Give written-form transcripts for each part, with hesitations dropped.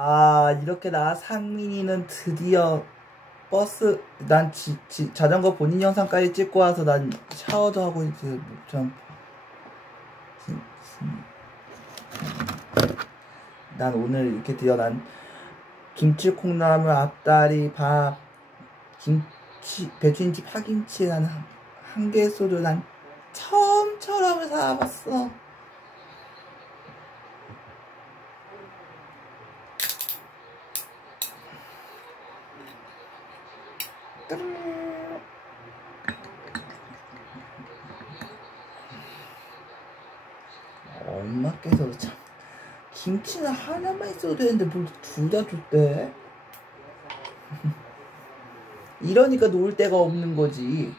아, 이렇게 나 상민이는 드디어 버스, 난 자전거 본인 영상까지 찍고 와서 난 샤워도 하고 이제 좀, 난 오늘 이렇게 드디어 난 김치, 콩나물, 앞다리, 밥, 김치, 배추김치, 파김치 난 한 개소를 난 처음처럼 사봤어. 엄마께서 참 김치는 하나만 있어도 되는데 뭘 둘 다 줬대. 이러니까 놓을 데가 없는 거지.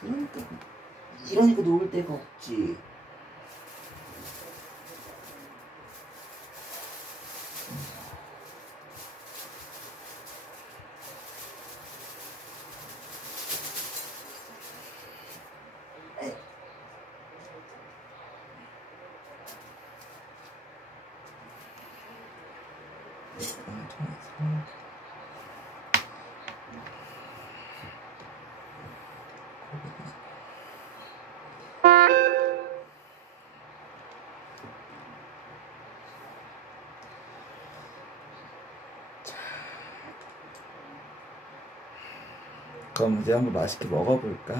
그러니까 이러니까 놓을 데가 없지. 그럼 이제 한번 맛있게 먹어볼까?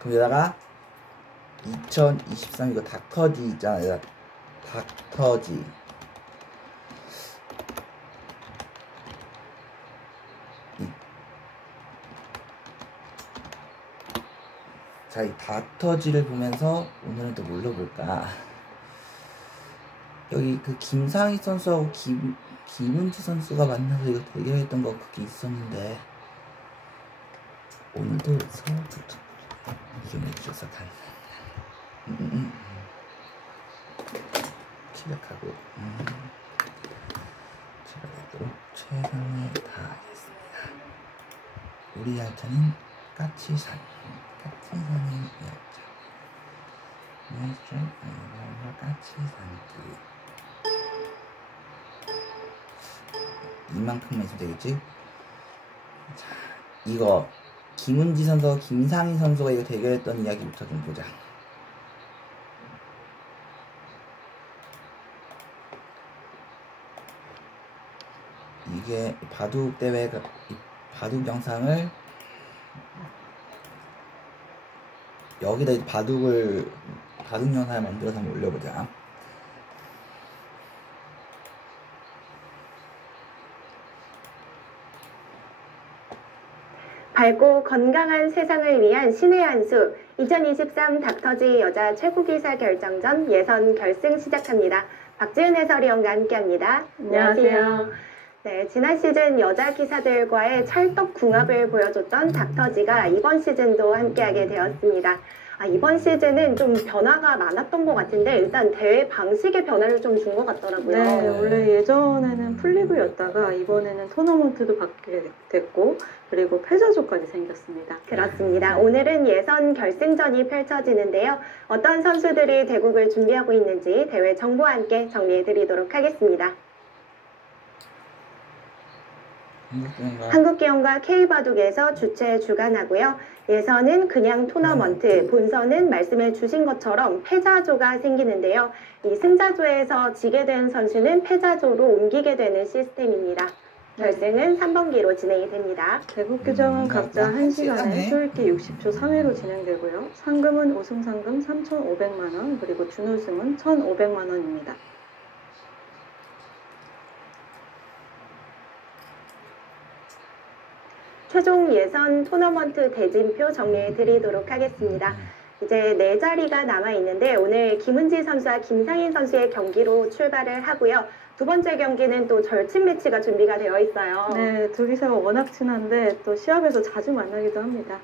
거기다가 2023 이거 닥터지 있잖아요. 닥터지. 자, 이 닥터지를 보면서 오늘은 또 뭘로 볼까? 여기 그 김상희 선수하고 김은지 선수가 만나서 이거 대결했던 거 그게 있었는데 오늘도 서울부터 이겨내주셔서 감사합니다. 기력하고 제가 되도록 최선을 다하겠습니다. 우리 열차는 까치산 까치산의 열차 까치산길 이만큼만 있으면 되겠지? 자, 이거 김은지 선수와 김상희 선수가 이거 대결했던 이야기부터 좀 보자. 이게 바둑 대회가 바둑 영상을 여기다 바둑 영상을 만들어서 한번 올려보자. 밝고 건강한 세상을 위한 신의 한 수 2023 닥터지 여자 최고기사 결정전 예선 결승 시작합니다. 박지은 해설위원과 함께합니다. 안녕하세요. 네, 지난 시즌 여자 기사들과의 찰떡궁합을 보여줬던 닥터지가 이번 시즌도 함께하게 되었습니다. 이번 시즌은 좀 변화가 많았던 것 같은데 일단 대회 방식의 변화를 좀 준 것 같더라고요. 네, 원래 예전에는 풀리그였다가 이번에는 토너먼트도 받게 됐고 그리고 패자조까지 생겼습니다. 그렇습니다. 오늘은 예선 결승전이 펼쳐지는데요. 어떤 선수들이 대국을 준비하고 있는지 대회 정보와 함께 정리해드리도록 하겠습니다. 한국기영과 K바둑에서 주최 주관하고요. 예선은 그냥 토너먼트, 본선은 말씀해 주신 것처럼 패자조가 생기는데요. 이 승자조에서 지게 된 선수는 패자조로 옮기게 되는 시스템입니다. 결승은 3번기로 진행이 됩니다. 대국 규정은 각자 1시간에 소읽기 60초 3회로 진행되고요. 상금은 우승 상금 3,500만원, 그리고 준우승은 1,500만원입니다. 최종 예선 토너먼트 대진표 정리해 드리도록 하겠습니다. 이제 4자리가 남아있는데 오늘 김은지 선수와 김상인 선수의 경기로 출발을 하고요. 두 번째 경기는 또 절친 매치가 준비가 되어 있어요. 네, 둘이서 워낙 친한데 또 시합에서 자주 만나기도 합니다.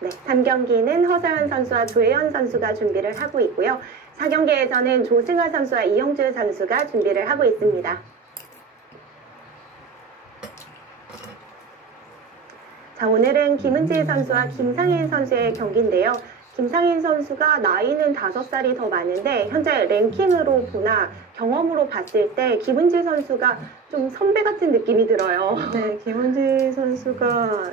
네, 3경기는 허서연 선수와 조혜연 선수가 준비를 하고 있고요. 4경기에서는 조승아 선수와 이영주 선수가 준비를 하고 있습니다. 자, 오늘은 김은지 선수와 김상인 선수의 경기인데요. 김상인 선수가 나이는 5살이 더 많은데 현재 랭킹으로 보나 경험으로 봤을 때 김은지 선수가 좀 선배 같은 느낌이 들어요. 네, 김은지 선수가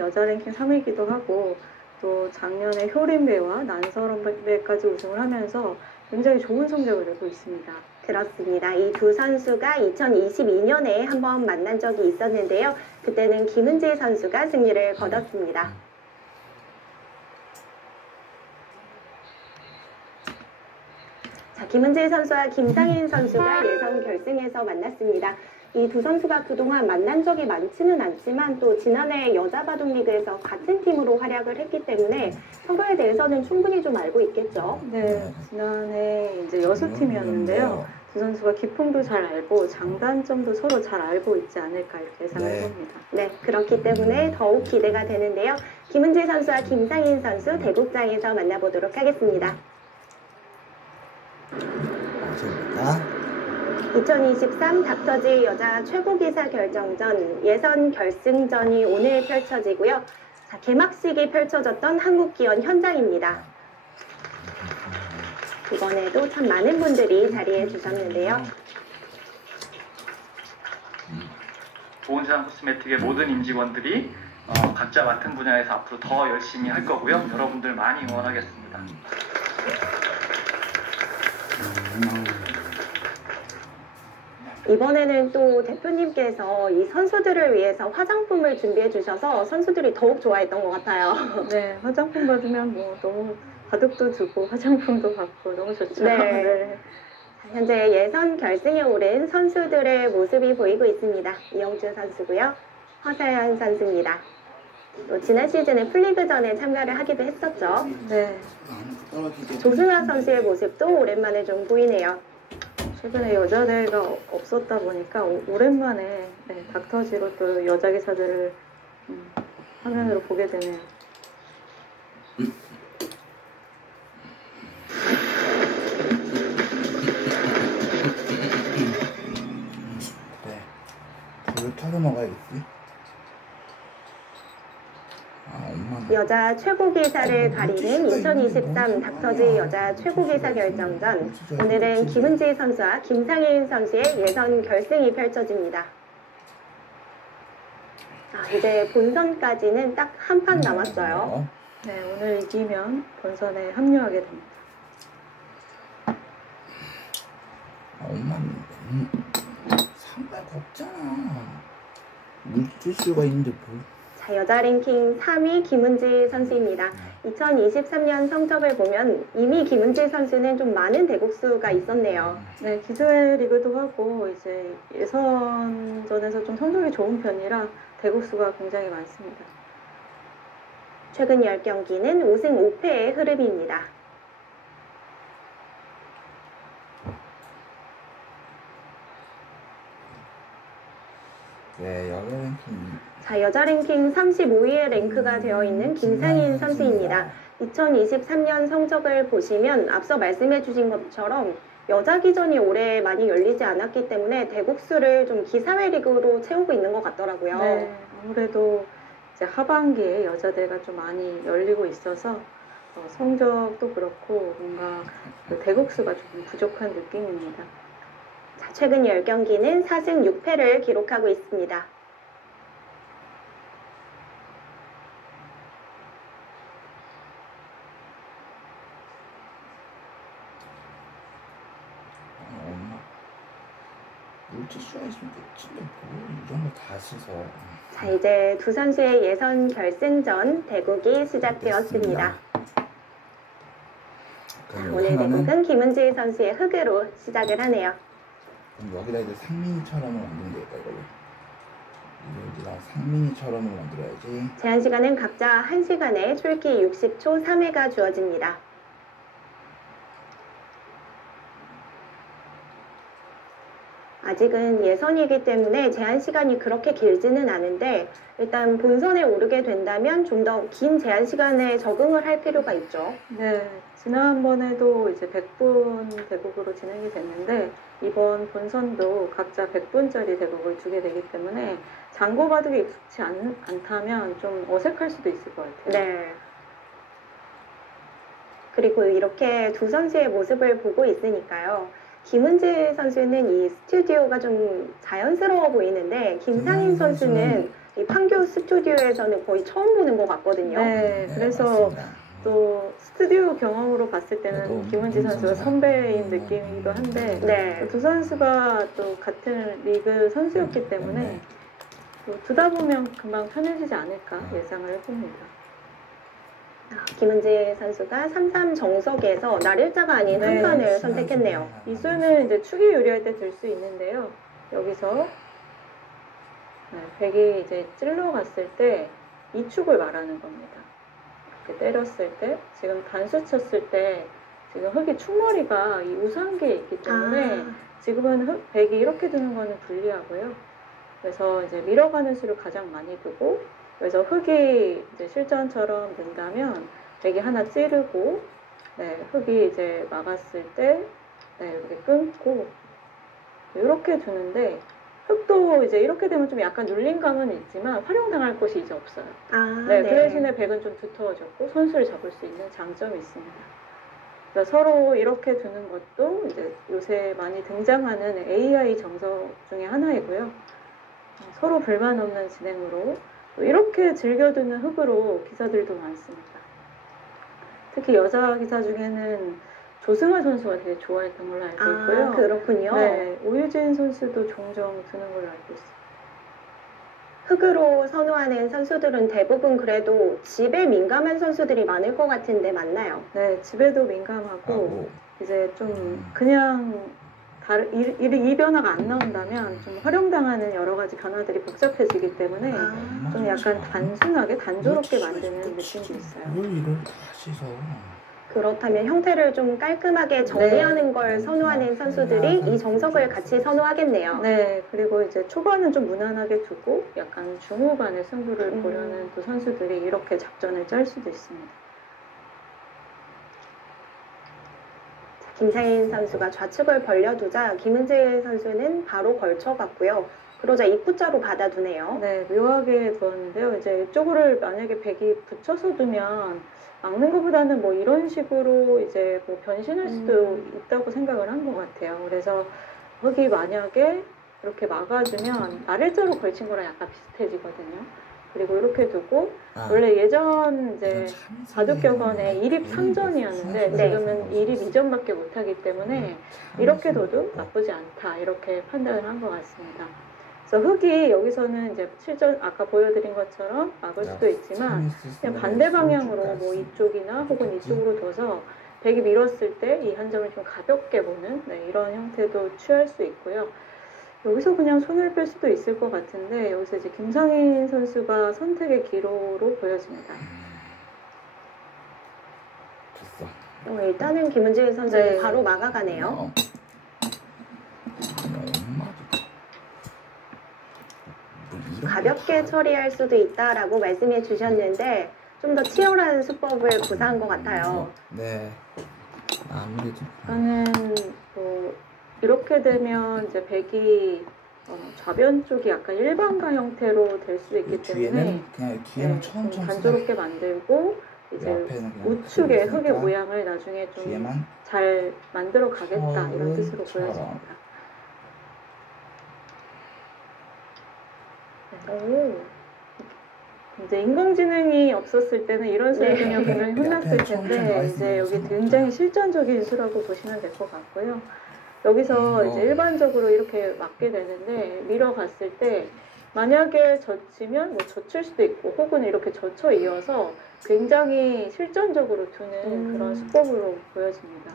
여자 랭킹 3위이기도 하고 또 작년에 효린배와 난서른배까지 우승을 하면서 굉장히 좋은 성적을 내고 있습니다. 그렇습니다. 이 두 선수가 2022년에 한번 만난 적이 있었는데요. 그때는 김은지 선수가 승리를 거뒀습니다. 자, 김은지 선수와 김상인 선수가 예선 결승에서 만났습니다. 이 두 선수가 그동안 만난 적이 많지는 않지만 또 지난해 여자 바둑리그에서 같은 팀으로 활약을 했기 때문에 서로에 대해서는 충분히 좀 알고 있겠죠. 네, 지난해 이제 여수팀이었는데요. 두 선수가 기풍도 잘 알고 장단점도 서로 잘 알고 있지 않을까 이렇게 예상을 해봅니다. 네, 그렇기 때문에 더욱 기대가 되는데요. 김은지 선수와 김상인 선수 대국장에서 만나보도록 하겠습니다. 2023 닥터지 여자 최고기사 결정전 예선 결승전이 오늘 펼쳐지고요. 자, 개막식이 펼쳐졌던 한국기원 현장입니다. 이번에도 참 많은 분들이 자리해 주셨는데요. 보은세상 코스메틱의 모든 임직원들이 각자 맡은 분야에서 앞으로 더 열심히 할 거고요. 여러분들 많이 응원하겠습니다. 이번에는 또 대표님께서 이 선수들을 위해서 화장품을 준비해 주셔서 선수들이 더욱 좋아했던 것 같아요. 네, 화장품 받으면 뭐 너무 바둑도 주고 화장품도 받고 너무 좋죠. 네. 네. 현재 예선 결승에 오른 선수들의 모습이 보이고 있습니다. 이영주 선수고요. 허서연 선수입니다. 또 지난 시즌에 풀리그전에 참가를 하기도 했었죠. 네. 조승아 선수의 모습도 오랜만에 좀 보이네요. 최근에 여자 대회가 없었다 보니까 오랜만에 닥터지로 또 여자 기사들을 화면으로 보게 되네요. 네, 불을 켜서 먹어야겠지. 여자 최고기사를 가리는 2023 닥터지 여자 최고기사 결정전. 오늘은 김은지 선수와 김상인 선수의 예선 결승이 펼쳐집니다. 이제 본선까지는 딱 한 판 남았어요. 네, 오늘 이기면 본선에 합류하게 됩니다. 엄마, 상관가 없잖아. 물질수가 있는데 뭘. 자, 여자 랭킹 3위 김은지 선수입니다. 2023년 성적을 보면 이미 김은지 선수는 좀 많은 대국수가 있었네요. 네, 기수회 리그도 하고 이제 예선전에서 좀 성적이 좋은 편이라 대국수가 굉장히 많습니다. 최근 10경기는 5승 5패의 흐름입니다. 네, 여자 랭킹. 자, 여자 랭킹 35위에 랭크가 되어 있는 김상인 선수입니다. 2023년 성적을 보시면 앞서 말씀해 주신 것처럼 여자 기전이 올해 많이 열리지 않았기 때문에 대국수를 좀 기사회 리그로 채우고 있는 것 같더라고요. 네, 아무래도 이제 하반기에 여자 대회가 좀 많이 열리고 있어서 성적도 그렇고 뭔가 그 대국수가 조금 부족한 느낌입니다. 자, 최근 10경기는 4승 6패를 기록하고 있습니다. 엄마, 물질수가 있으면 됐지. 뭐 이런 거 다 씻어. 자, 이제 두 선수의 예선 결승전 대국이 시작되었습니다. 오늘 대국은 김은지 선수의 흑으로 시작을 하네요. 그럼 여기다 이제 상민이처럼을 만들면 되겠다, 이걸로. 여기다 상민이처럼을 만들어야지. 제한 시간은 각자 1시간에 출기 60초 3회가 주어집니다. 아직은 예선이기 때문에 제한 시간이 그렇게 길지는 않은데 일단 본선에 오르게 된다면 좀 더 긴 제한 시간에 적응을 할 필요가 있죠. 네, 지난번에도 이제 100분 대국으로 진행이 됐는데 이번 본선도 각자 100분짜리 대국을 두게 되기 때문에 장고바둑에 익숙치 않다면 좀 어색할 수도 있을 것 같아요. 네. 그리고 이렇게 두 선수의 모습을 보고 있으니까요. 김은지 선수는 이 스튜디오가 좀 자연스러워 보이는데 김상인 선수는 이 판교 스튜디오에서는 거의 처음 보는 것 같거든요. 네, 그래서 또 스튜디오 경험으로 봤을 때는 김은지 선수가 선배인 느낌이기도 한데 네. 두 선수가 또 같은 리그 선수였기 때문에 또 두다 보면 금방 편해지지 않을까 예상을 해봅니다. 김은지 선수가 3-3 정석에서 날일자가 아닌 한 판을 선택했네요. 이 수는 이제 축이 유리할 때 들 수 있는데요. 여기서 백이 이제 찔러갔을 때 이 축을 말하는 겁니다. 이렇게 때렸을 때 지금 단수 쳤을 때 지금 흑이 축머리가 이 우상기에 있기 때문에 지금은 백이 이렇게 두는 거는 불리하고요. 그래서 이제 밀어가는 수를 가장 많이 두고 그래서 흑이 이제 실전처럼 된다면 백이 하나 찌르고 흑이 이제 막았을 때 이렇게 끊고 이렇게 두는데 흑도 이제 이렇게 되면 좀 약간 눌림감은 있지만 활용당할 곳이 이제 없어요. 그 대신에 백은 좀 두터워졌고 선수를 잡을 수 있는 장점이 있습니다. 그래서 서로 이렇게 두는 것도 이제 요새 많이 등장하는 AI 정석 중에 하나이고요. 서로 불만 없는 진행으로 이렇게 즐겨두는 흑으로 기사들도 많습니다. 특히 여자 기사 중에는 조승아 선수가 되게 좋아했던 걸로 알고 있고요. 그렇군요. 네, 오유진 선수도 종종 두는 걸로 알고 있어요. 흑으로 선호하는 선수들은 대부분 그래도 집에 민감한 선수들이 많을 것 같은데 맞나요? 네, 집에도 민감하고 이제 좀 그냥 이 변화가 안 나온다면 좀 활용당하는 여러 가지 변화들이 복잡해지기 때문에 좀 약간 단순하게 단조롭게 만드는 느낌도 있어요. 이걸 다시 서 그렇다면 형태를 좀 깔끔하게 정리하는 걸 선호하는 선수들이 이 정석을 같이 선호하겠네요. 네, 그리고 이제 초반은 좀 무난하게 두고 약간 중후반에 승부를 보려는 또 선수들이 이렇게 작전을 짤 수도 있습니다. 김상인 선수가 좌측을 벌려두자 김은지 선수는 바로 걸쳐갔고요. 그러자 입구자로 받아두네요. 네, 묘하게 두었는데요. 이제 이쪽을 만약에 백이 붙여서 두면 막는 것보다는 뭐 이런 식으로 이제 뭐 변신할 수도 있다고 생각을 한 것 같아요. 그래서 흑이 만약에 이렇게 막아주면 날일자로 걸친 거랑 약간 비슷해지거든요. 그리고 이렇게 두고 원래 예전 이제 바둑격언에 1입 3전이었는데 지금은 1입 2전밖에 못하기 때문에 이렇게 둬도 나쁘지 않다 이렇게 판단을 한 것 같습니다. 그래서 흑이 여기서는 이제 실전 아까 보여드린 것처럼 막을 수도 있지만 그냥 반대 방향으로 뭐 이쪽이나 혹은 이쪽으로 둬서 백이 밀었을 때 이 한 점을 좀 가볍게 보는 이런 형태도 취할 수 있고요. 여기서 그냥 손을 뺄 수도 있을 것 같은데 여기서 이제 김상인 선수가 선택의 기로로 보여집니다. 일단은 김은지 선수는 바로 막아가네요. 가볍게 처리할 수도 있다라고 말씀해 주셨는데 좀 더 치열한 수법을 구사한 것 같아요. 네. 아무래도. 저는 뭐 이렇게 되면 이제 백이 좌변 쪽이 약간 일반가 형태로 될 수도 있기 때문에 뒤에는 천천히 단조롭게 만들고 이제 우측에 흑의 모양을 나중에 좀 잘 만들어 가겠다 이런 뜻으로 보여집니다. 이제 인공지능이 없었을 때는 이런 수를 그냥 굉장히 혼났을 텐데 이제 여기 굉장히 실전적인 수라고 보시면 될 것 같고요. 여기서 이제 일반적으로 이렇게 맞게 되는데 밀어갔을 때 만약에 젖히면 뭐 젖힐 수도 있고 혹은 이렇게 젖혀 이어서 굉장히 실전적으로 두는 그런 수법으로 보여집니다.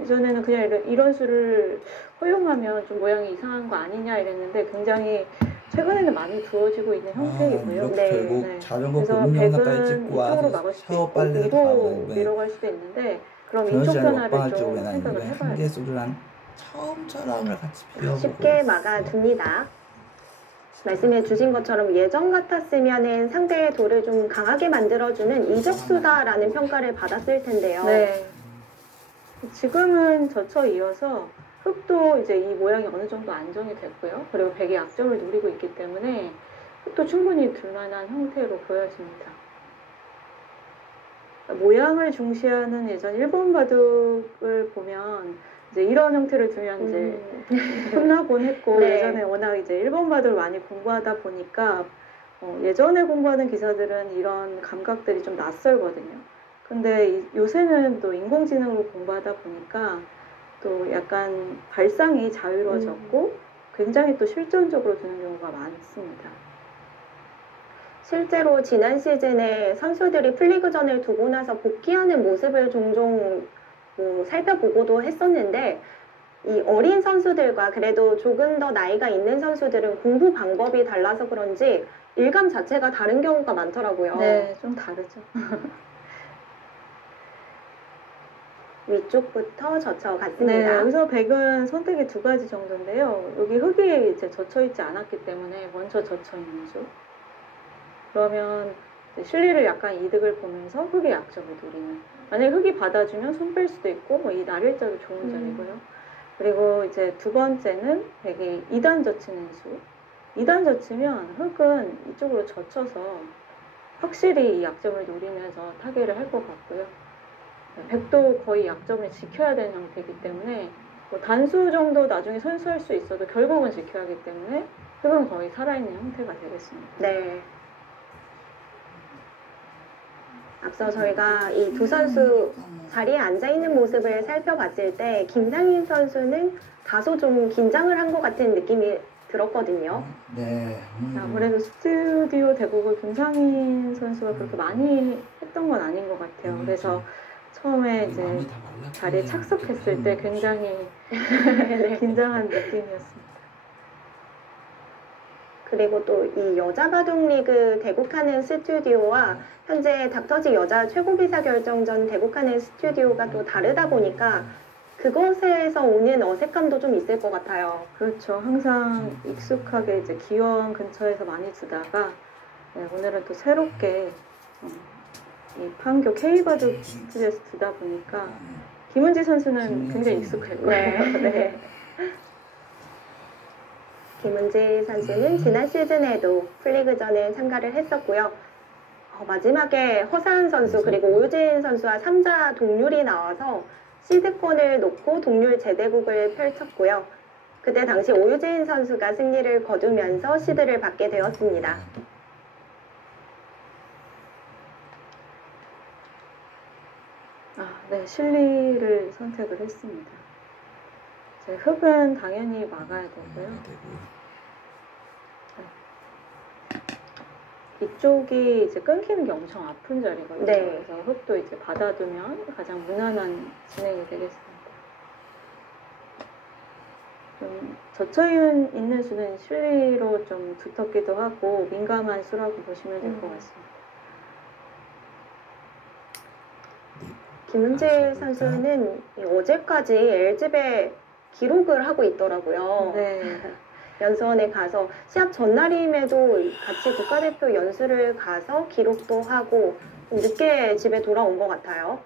예전에는 그냥 이런 수를 허용하면 좀 모양이 이상한 거 아니냐 이랬는데 굉장히 최근에는 많이 두어지고 있는 형태이고요. 결국 자전거 그래서 보는 영상까지 백은 찍고 이쪽으로 와서 막을 수도 샤워 있고 빨래 위로 밀어갈 수도 있는데 그럼 이쪽 변화를 좀 생각을 해봐야 돼요. 한개 소주란 처음처럼을 같이 비워보고 쉽게 있어. 막아둡니다. 말씀해 주신 것처럼 예전 같았으면은 상대의 돌을 좀 강하게 만들어주는 이적수다라는 평가를 받았을 텐데요. 네. 지금은 젖혀 이어서 흙도 이제 이 모양이 어느 정도 안정이 됐고요. 그리고 백의 약점을 노리고 있기 때문에 흙도 충분히 둘만한 형태로 보여집니다. 모양을 중시하는 예전 일본 바둑을 보면 이제 이런 형태를 두면 이제 혼나곤 했고 네. 예전에 워낙 이제 일본 바둑을 많이 공부하다 보니까 예전에 공부하는 기사들은 이런 감각들이 좀 낯설거든요. 근데 요새는 또 인공지능으로 공부하다 보니까 또 약간 발상이 자유로워졌고 굉장히 또 실전적으로 두는 경우가 많습니다. 실제로 지난 시즌에 선수들이 플리그전을 두고 나서 복귀하는 모습을 종종 살펴보고도 했었는데 이 어린 선수들과 그래도 조금 더 나이가 있는 선수들은 공부 방법이 달라서 그런지 일감 자체가 다른 경우가 많더라고요. 네, 좀 다르죠. 위쪽부터 네, 젖혀갔습니다. 여기서 백은 선택이 두 가지 정도인데요. 여기 흙이 이제 젖혀있지 않았기 때문에 먼저 젖혀있는 수. 그러면 실리를 약간 이득을 보면서 흙의 약점을 노리는. 만약에 흙이 받아주면 손 뺄 수도 있고, 뭐 이 날일자도 좋은 점이고요. 그리고 이제 두 번째는 백이 2단 젖히는 수. 2단 젖히면 흙은 이쪽으로 젖혀서 확실히 이 약점을 노리면서 타개를 할 것 같고요. 백도 거의 약점을 지켜야 되는 형태이기 때문에 뭐 단수 정도 나중에 선수할 수 있어도 결국은 지켜야 하기 때문에 흙은 거의 살아있는 형태가 되겠습니다. 네. 앞서 저희가 이 두 선수 자리에 앉아있는 모습을 살펴봤을 때 김상인 선수는 다소 좀 긴장을 한 것 같은 느낌이 들었거든요. 네. 아무래도 스튜디오 대국을 김상인 선수가 그렇게 많이 했던 건 아닌 것 같아요. 그래서 처음에 이제 자리에 착석했을 때 굉장히 긴장한 느낌이었습니다. 그리고 또 이 여자 바둑 리그 대국하는 스튜디오와 현재 닥터지 여자 최고기사 결정전 대국하는 스튜디오가 또 다르다 보니까 그것에서 오는 어색함도 좀 있을 것 같아요. 그렇죠. 항상 익숙하게 이제 기원 근처에서 많이 두다가 오늘은 또 새롭게 이 판교 K바둑 스튜디오에서 두다 보니까 김은지 선수는 굉장히 익숙할 거예요. 네. 김은지 선수는 지난 시즌에도 플리그전에 참가를 했었고요. 마지막에 허사은 선수 그리고 오유진 선수와 3자 동률이 나와서 시드권을 놓고 동률 재대국을 펼쳤고요. 그때 당시 오유진 선수가 승리를 거두면서 시드를 받게 되었습니다. 네, 실리를 선택을 했습니다. 이제 흙은 당연히 막아야 되고요. 이쪽이 이제 끊기는 게 엄청 아픈 자리거든요. 네. 그래서 흙도 이제 받아두면 가장 무난한 진행이 되겠습니다. 좀 젖혀있는 수는 실리로 좀 두텁기도 하고 민감한 수라고 보시면 될 것 같습니다. 김은지 선수는 어제까지 LG배 기록을 하고 있더라고요. 네. 연수원에 가서 시합 전날임에도 같이 국가대표 연수를 가서 기록도 하고 늦게 집에 돌아온 것 같아요.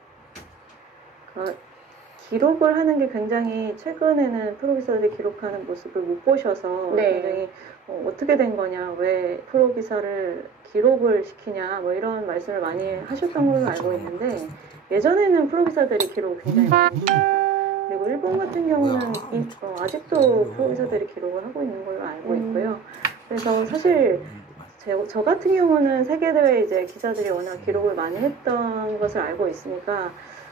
기록을 하는 게 굉장히 최근에는 프로기사들이 기록하는 모습을 못 보셔서 네. 굉장히 어떻게 된 거냐, 왜 프로기사를 기록을 시키냐 뭐 이런 말씀을 많이 하셨던 걸로 알고 있는데 예전에는 프로기사들이 기록을 굉장히 많이 했습니다. 그리고 일본 같은 경우는 아직도 프로기사들이 기록을 하고 있는 걸로 알고 있고요. 그래서 사실 저 같은 경우는 세계대회 이제 기사들이 워낙 기록을 많이 했던 것을 알고 있으니까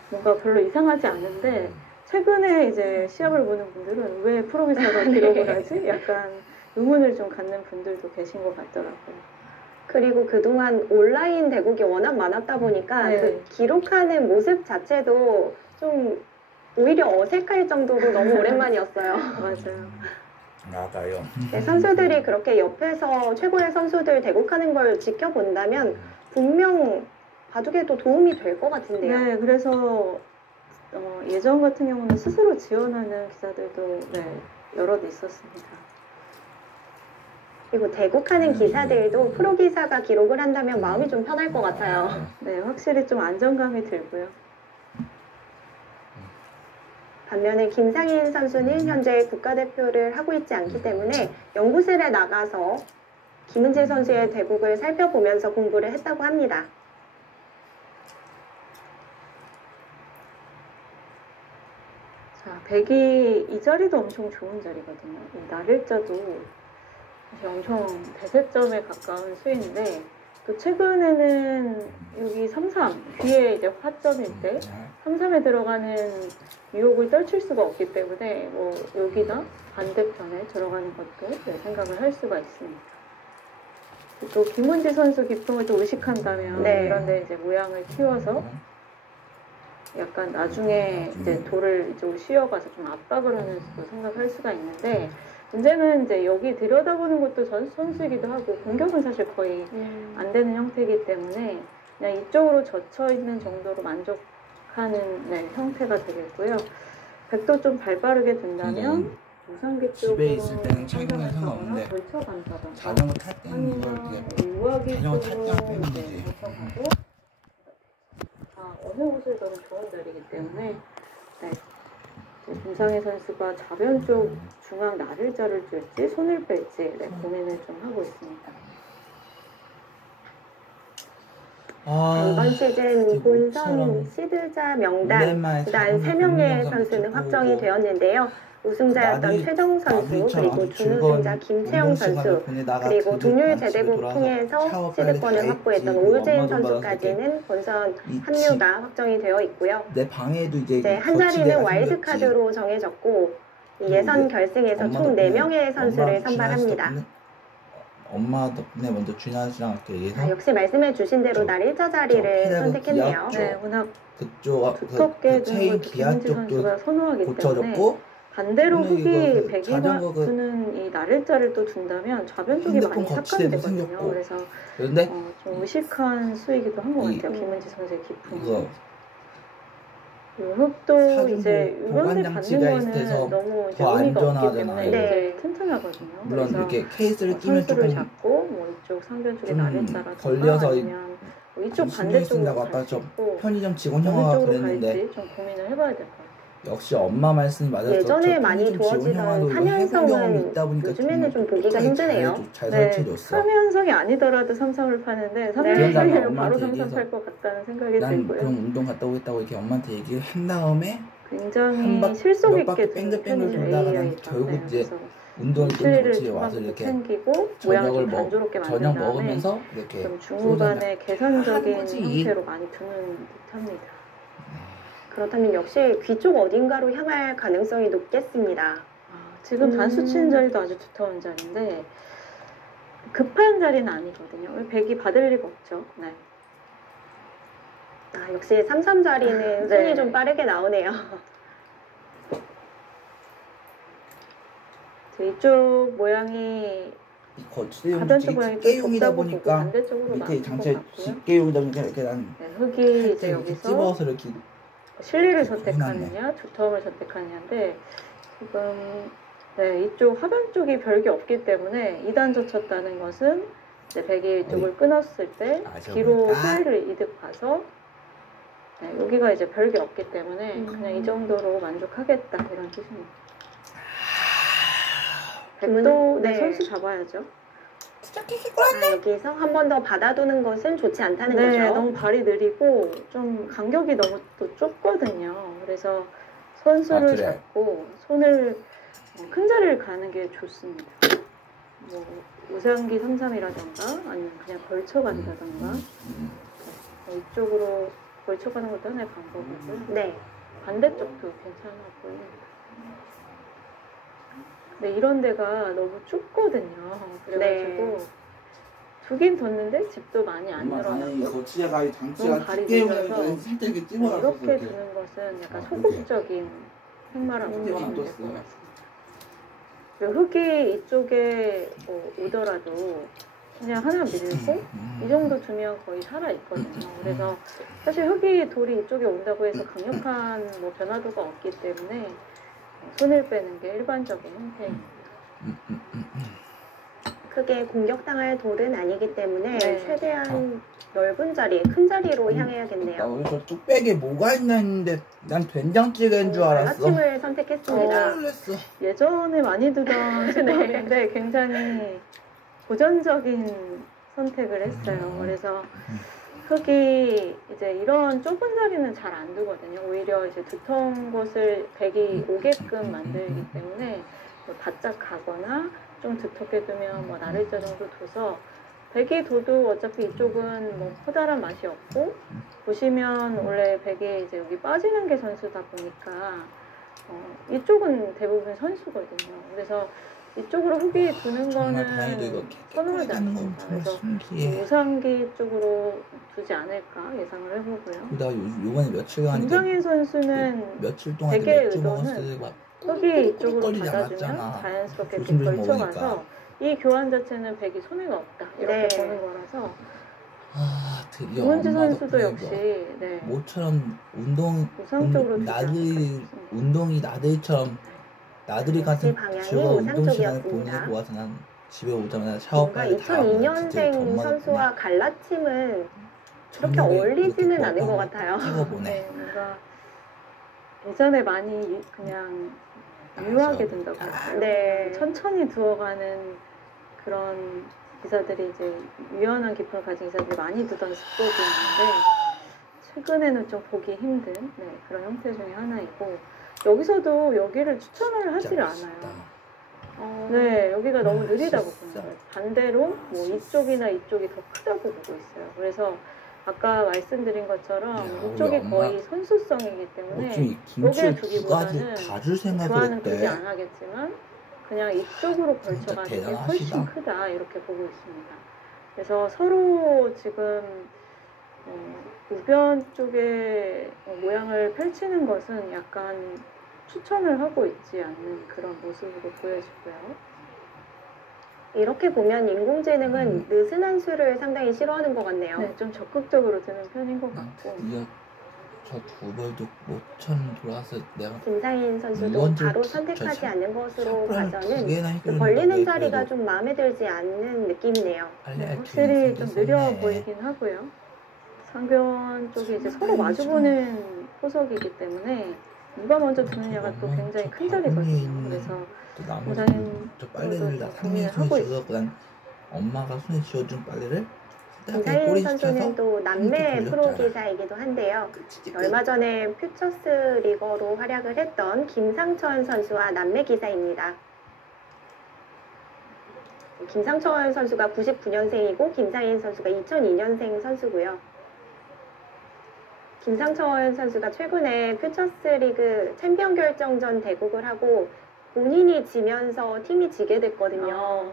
뭔가 별로 이상하지 않은데 최근에 이제 시합을 보는 분들은 왜 프로기사가 기록을 하지? 약간 의문을 좀 갖는 분들도 계신 것 같더라고요. 그리고 그동안 온라인 대국이 워낙 많았다 보니까 네. 그 기록하는 모습 자체도 좀 오히려 어색할 정도로 너무 오랜만이었어요. 맞아요. 나가요. 네, 선수들이 그렇게 옆에서 최고의 선수들 대국하는 걸 지켜본다면 분명 바둑에도 도움이 될 것 같은데요. 네, 그래서 예전 같은 경우는 스스로 지원하는 기사들도 여럿 있었습니다. 그리고 대국하는 기사들도 프로 기사가 기록을 한다면 마음이 좀 편할 것 같아요. 네, 확실히 좀 안정감이 들고요. 반면에 김상인 선수는 현재 국가대표를 하고 있지 않기 때문에 연구실에 나가서 김은재 선수의 대국을 살펴보면서 공부를 했다고 합니다. 자, 100이 이 자리도 엄청 좋은 자리거든요. 이 날일자도 사실 엄청 대세점에 가까운 수인데 또 최근에는 여기 33 뒤에 이제 화점일 때 33에 들어가는 유혹을 떨칠 수가 없기 때문에 뭐 여기나 반대편에 들어가는 것도 생각을 할 수가 있습니다. 또 김은지 선수 기풍을 좀 의식한다면 이런데 이제 모양을 키워서 약간 나중에 이제 돌을 이쪽으로 씌워가서 좀 압박을 하는 수도 생각할 수가 있는데 문제는 이제 여기 들여다보는 것도 선수이기도 하고 공격은 사실 거의 안 되는 형태이기 때문에 그냥 이쪽으로 젖혀 있는 정도로 만족하는 형태가 되겠고요. 백도 좀 발빠르게 둔다면 우상기 쪽으로 집에 있을 때는 착용에 상관없는데 걸쳐간다던가 자전거 탈 때는 이걸 이렇게 우아기 자전거 탈 쪽으로 때만 빼면 되지. 걸쳐가고 어느 곳을 가도 좋은 자리이기 때문에 김상희 선수가 좌변 쪽 중앙 나를자를 줄지 손을 뺄지 고민을 좀 하고 있습니다. 이번 시즌 본선 시드자 명단 그다음 3명의 선수는 확정이 되었는데요. 우승자였던 최정우 선수, 그리고 준우승자 김채영 선수, 그리고 동률 제대국 통해서 시드권을 확보했던 오유진 선수까지는 본선 합류가 확정이 되어 있고요. 내 방에도 이제 한 자리는 와일드카드로 정해졌고 예선 결승에서 총 4명의 선수를 선발합니다. 엄마 덕분에 먼저 준하 씨랑 이렇게 얘기해서 역시 말씀해 주신 대로 날 1자 자리를 선택했네요. 워낙 그쪽 두껍게 체인 기아 쪽도 고쳐졌고 반대로 흙이 100이나 두는 이 나를자를 또 둔다면 좌변 쪽이 많이 삭감되거든요. 그래서 좀 의식한 수이기도 한 것 같아요. 김은지 선수의 기풍. 흙도 이제 이런 데 받는 거는 너무 의미가 없기 때문에 이제 튼튼하거든요. 물론 이렇게 케이스를 끼면 선수를 조금 잡고 뭐 이쪽 상변 쪽에 나를자라든가 걸려서 아니면 뭐 이쪽 반대쪽으로 아까 갈 수 있고 편의점 직원 형아가 그랬는데 갈지 좀 고민을 해봐야 될 것 같아요. 역시 엄마 말씀이 맞아서 예전에 많이 도와지던 3연성은 요즘에는 좀 보기가 힘드네요. 잘 설치해줬어. 3연성이 아니더라도 3-3을 파는데 3연성이면 바로 3-3 팔 것 같다는 생각이 난 들고요. 그럼 운동 갔다 오겠다고 이렇게 엄마한테 얘기를 한 다음에 굉장히 실속 있게 뺑글뺑글 돌다가 난 결국 이제 운동을 끝내고 집에 와서 이렇게 저녁을 저녁 먹으면서 이렇게 좀 중후반에 계산적인 형태로 많이 두는 듯합니다. 그렇다면 역시 귀 쪽 어딘가로 향할 가능성이 높겠습니다. 지금 단수 치는 자리도 아주 두터운 자리인데 급한 자리는 아니거든요. 100이 받을 리가 없죠. 네. 역시 3-3 자리는 손이 좀 빠르게 나오네요. 이쪽 모양이 가변 쪽 모양이 깨용이다 보니까 반대쪽으로 밑에 장치 깨용이다 보니까 이렇게 난 흙이 이제 여기서 찝어서 이렇게 실리를 선택하느냐 두터움을 선택하느냐인데 지금 이쪽 하변 쪽이 별게 없기 때문에 2단 젖혔다는 것은 이제 100이 이쪽을 끊었을 때 뒤로 실리를 이득 봐서 여기가 이제 별게 없기 때문에 그냥 이 정도로 만족하겠다 이런 뜻입니다. 100도 선수 잡아야죠. 여기서 한 번 더 받아두는 것은 좋지 않다는 거죠. 너무 발이 느리고 좀 간격이 너무 또 좁거든요. 그래서 선수를 잡고 손을 큰 자리를 가는 게 좋습니다. 뭐 우상기 3-3이라던가 아니면 그냥 걸쳐간다던가 이쪽으로 걸쳐가는 것도 하나의 방법이고요. 반대쪽도 괜찮아 보입니다. 이런 데가 너무 좁거든요. 그래가지고 두긴 뒀는데 집도 많이 안 늘어나고 너무 발이 늘어서 이렇게 두는 것은 약간 소극적인 횡마라고 보시면 될 것 같습니다. 흙이 이쪽에 오더라도 그냥 하나 밀고 이 정도 두면 거의 살아있거든요. 그래서 사실 흙이 돌이 이쪽에 온다고 해서 강력한 뭐 변화도가 없기 때문에 손을 빼는 게 일반적인 형태입니다. 크게 공격당할 돌은 아니기 때문에 네. 최대한 넓은 자리, 큰 자리로 향해야겠네요. 여기서 뚝배기에 뭐가 있나 했는데 난 된장찌개인 줄 알았어. 아침을 선택했습니다. 놀랬어. 예전에 많이 두던 생각인데 굉장히 고전적인 선택을 했어요. 그래서 흙이 이제 이런 좁은 자리는 잘 안 두거든요. 오히려 이제 두터운 곳을 백이 오게끔 만들기 때문에 뭐 바짝 가거나 좀 두텁게 두면 뭐 나를자 정도 둬서 백이 둬도 어차피 이쪽은 뭐 커다란 맛이 없고 보시면 원래 백이 이제 여기 빠지는 게 선수다 보니까 이쪽은 대부분 선수거든요. 그래서 이쪽으로 흙이 두는 정말 다행히도 이거 거는 선호하지 하는 건 않습니다. 정말 그래서 신기해. 우상기 쪽으로 두지 않을까 예상을 해보고요. 나 요번에 며칠간 하니까 김상인 선수는 며칠 동안 되게 맥주 의도는 먹었을 때 막 흙이 이쪽으로 꿀꿀거리지 받아주면 않았잖아. 자연스럽게 이렇게 조심조심 걸쳐가서 먹으니까. 이 교환 자체는 백이 손해가 없다 이렇게 네. 보는 거라서 드디어 이문지 엄마 선수도 덕분에 역시 이거 네, 모처럼 우상 쪽으로 두지 않을까 나들이 싶습니다. 운동이 나들이처럼 나들이 같은 방향이 즐거운 우상 운동 시간을 쪽이었습니다. 보내고 와서 난 집에 오자마자 뭔가 샤워까지 다 하고 진짜 2002년생 엄마 선수와 갈라침은 그렇게 저녁에 어울리지는 이렇게 않은 것 먹고 같아요. 찍어보네. 네, 뭔가 예전에 많이 그냥 유하게 둔다고 할까요? 네. 천천히 두어가는 그런 기사들이 이제 유연한 기품을 가진 기사들이 많이 두던 습법이 있는데 최근에는 좀 보기 힘든 그런 형태 중에 하나이고 여기서도 여기를 추천을 하지를 않아요. 네, 여기가 너무 느리다고 보는 거예요. 반대로 뭐 이쪽이나 이쪽이 더 크다고 보고 있어요. 그래서 아까 말씀드린 것처럼 야, 이쪽이 우리 거의 엄마 선수성이기 때문에 어쩜 이 김치를 두 두기보다는 가지 다 줄 생각을 교환은 그렇게 했대. 안 하겠지만 그냥 이쪽으로 걸쳐가는 게 훨씬 대단하시다. 크다 이렇게 보고 있습니다. 그래서 서로 지금 우변 쪽에 모양을 펼치는 것은 약간 추천을 하고 있지 않는 그런 모습으로 보여지고요. 이렇게 보면 인공지능은 느슨한 수를 상당히 싫어하는 것 같네요. 네, 좀 적극적으로 드는 편인 것 난 같고 드디어 저 두 벌도 모처럼 돌아서 내가 김상인 선수도 먼저 바로 저 선택하지 차- 않는 것으로 샷발을 두 봐서는 개나 해결했는데 벌리는 왜 자리가 그래도 좀 마음에 들지 않는 느낌이네요. 빨리 네, 할 확실히 기회는 좀 생겼었네. 느려 보이긴 하고요. 상변 쪽이 이제 서로 마주보는 포석이기 때면 누가 먼저 두느냐가 또 굉장히 큰 자리거든요. 그래서 또 나머지 김상인 저 빨래를 다 선수도 상민이 고민을 하고 손에 쥐어갖고 난 엄마가 손에 쥐어준 빨래를 김상인 꼬리 선수는 시켜서 또 남매 이렇게 프로 돌렸잖아. 기사이기도 한데요. 끝이지, 얼마 전에 퓨처스 리거로 활약을 했던 김상천 선수와 남매 기사입니다. 김상천 선수가 99년생이고 김상인 선수가 2002년생 선수고요. 김상천 선수가 최근에 퓨처스 리그 챔피언 결정전 대국을 하고 본인이 지면서 팀이 지게 됐거든요.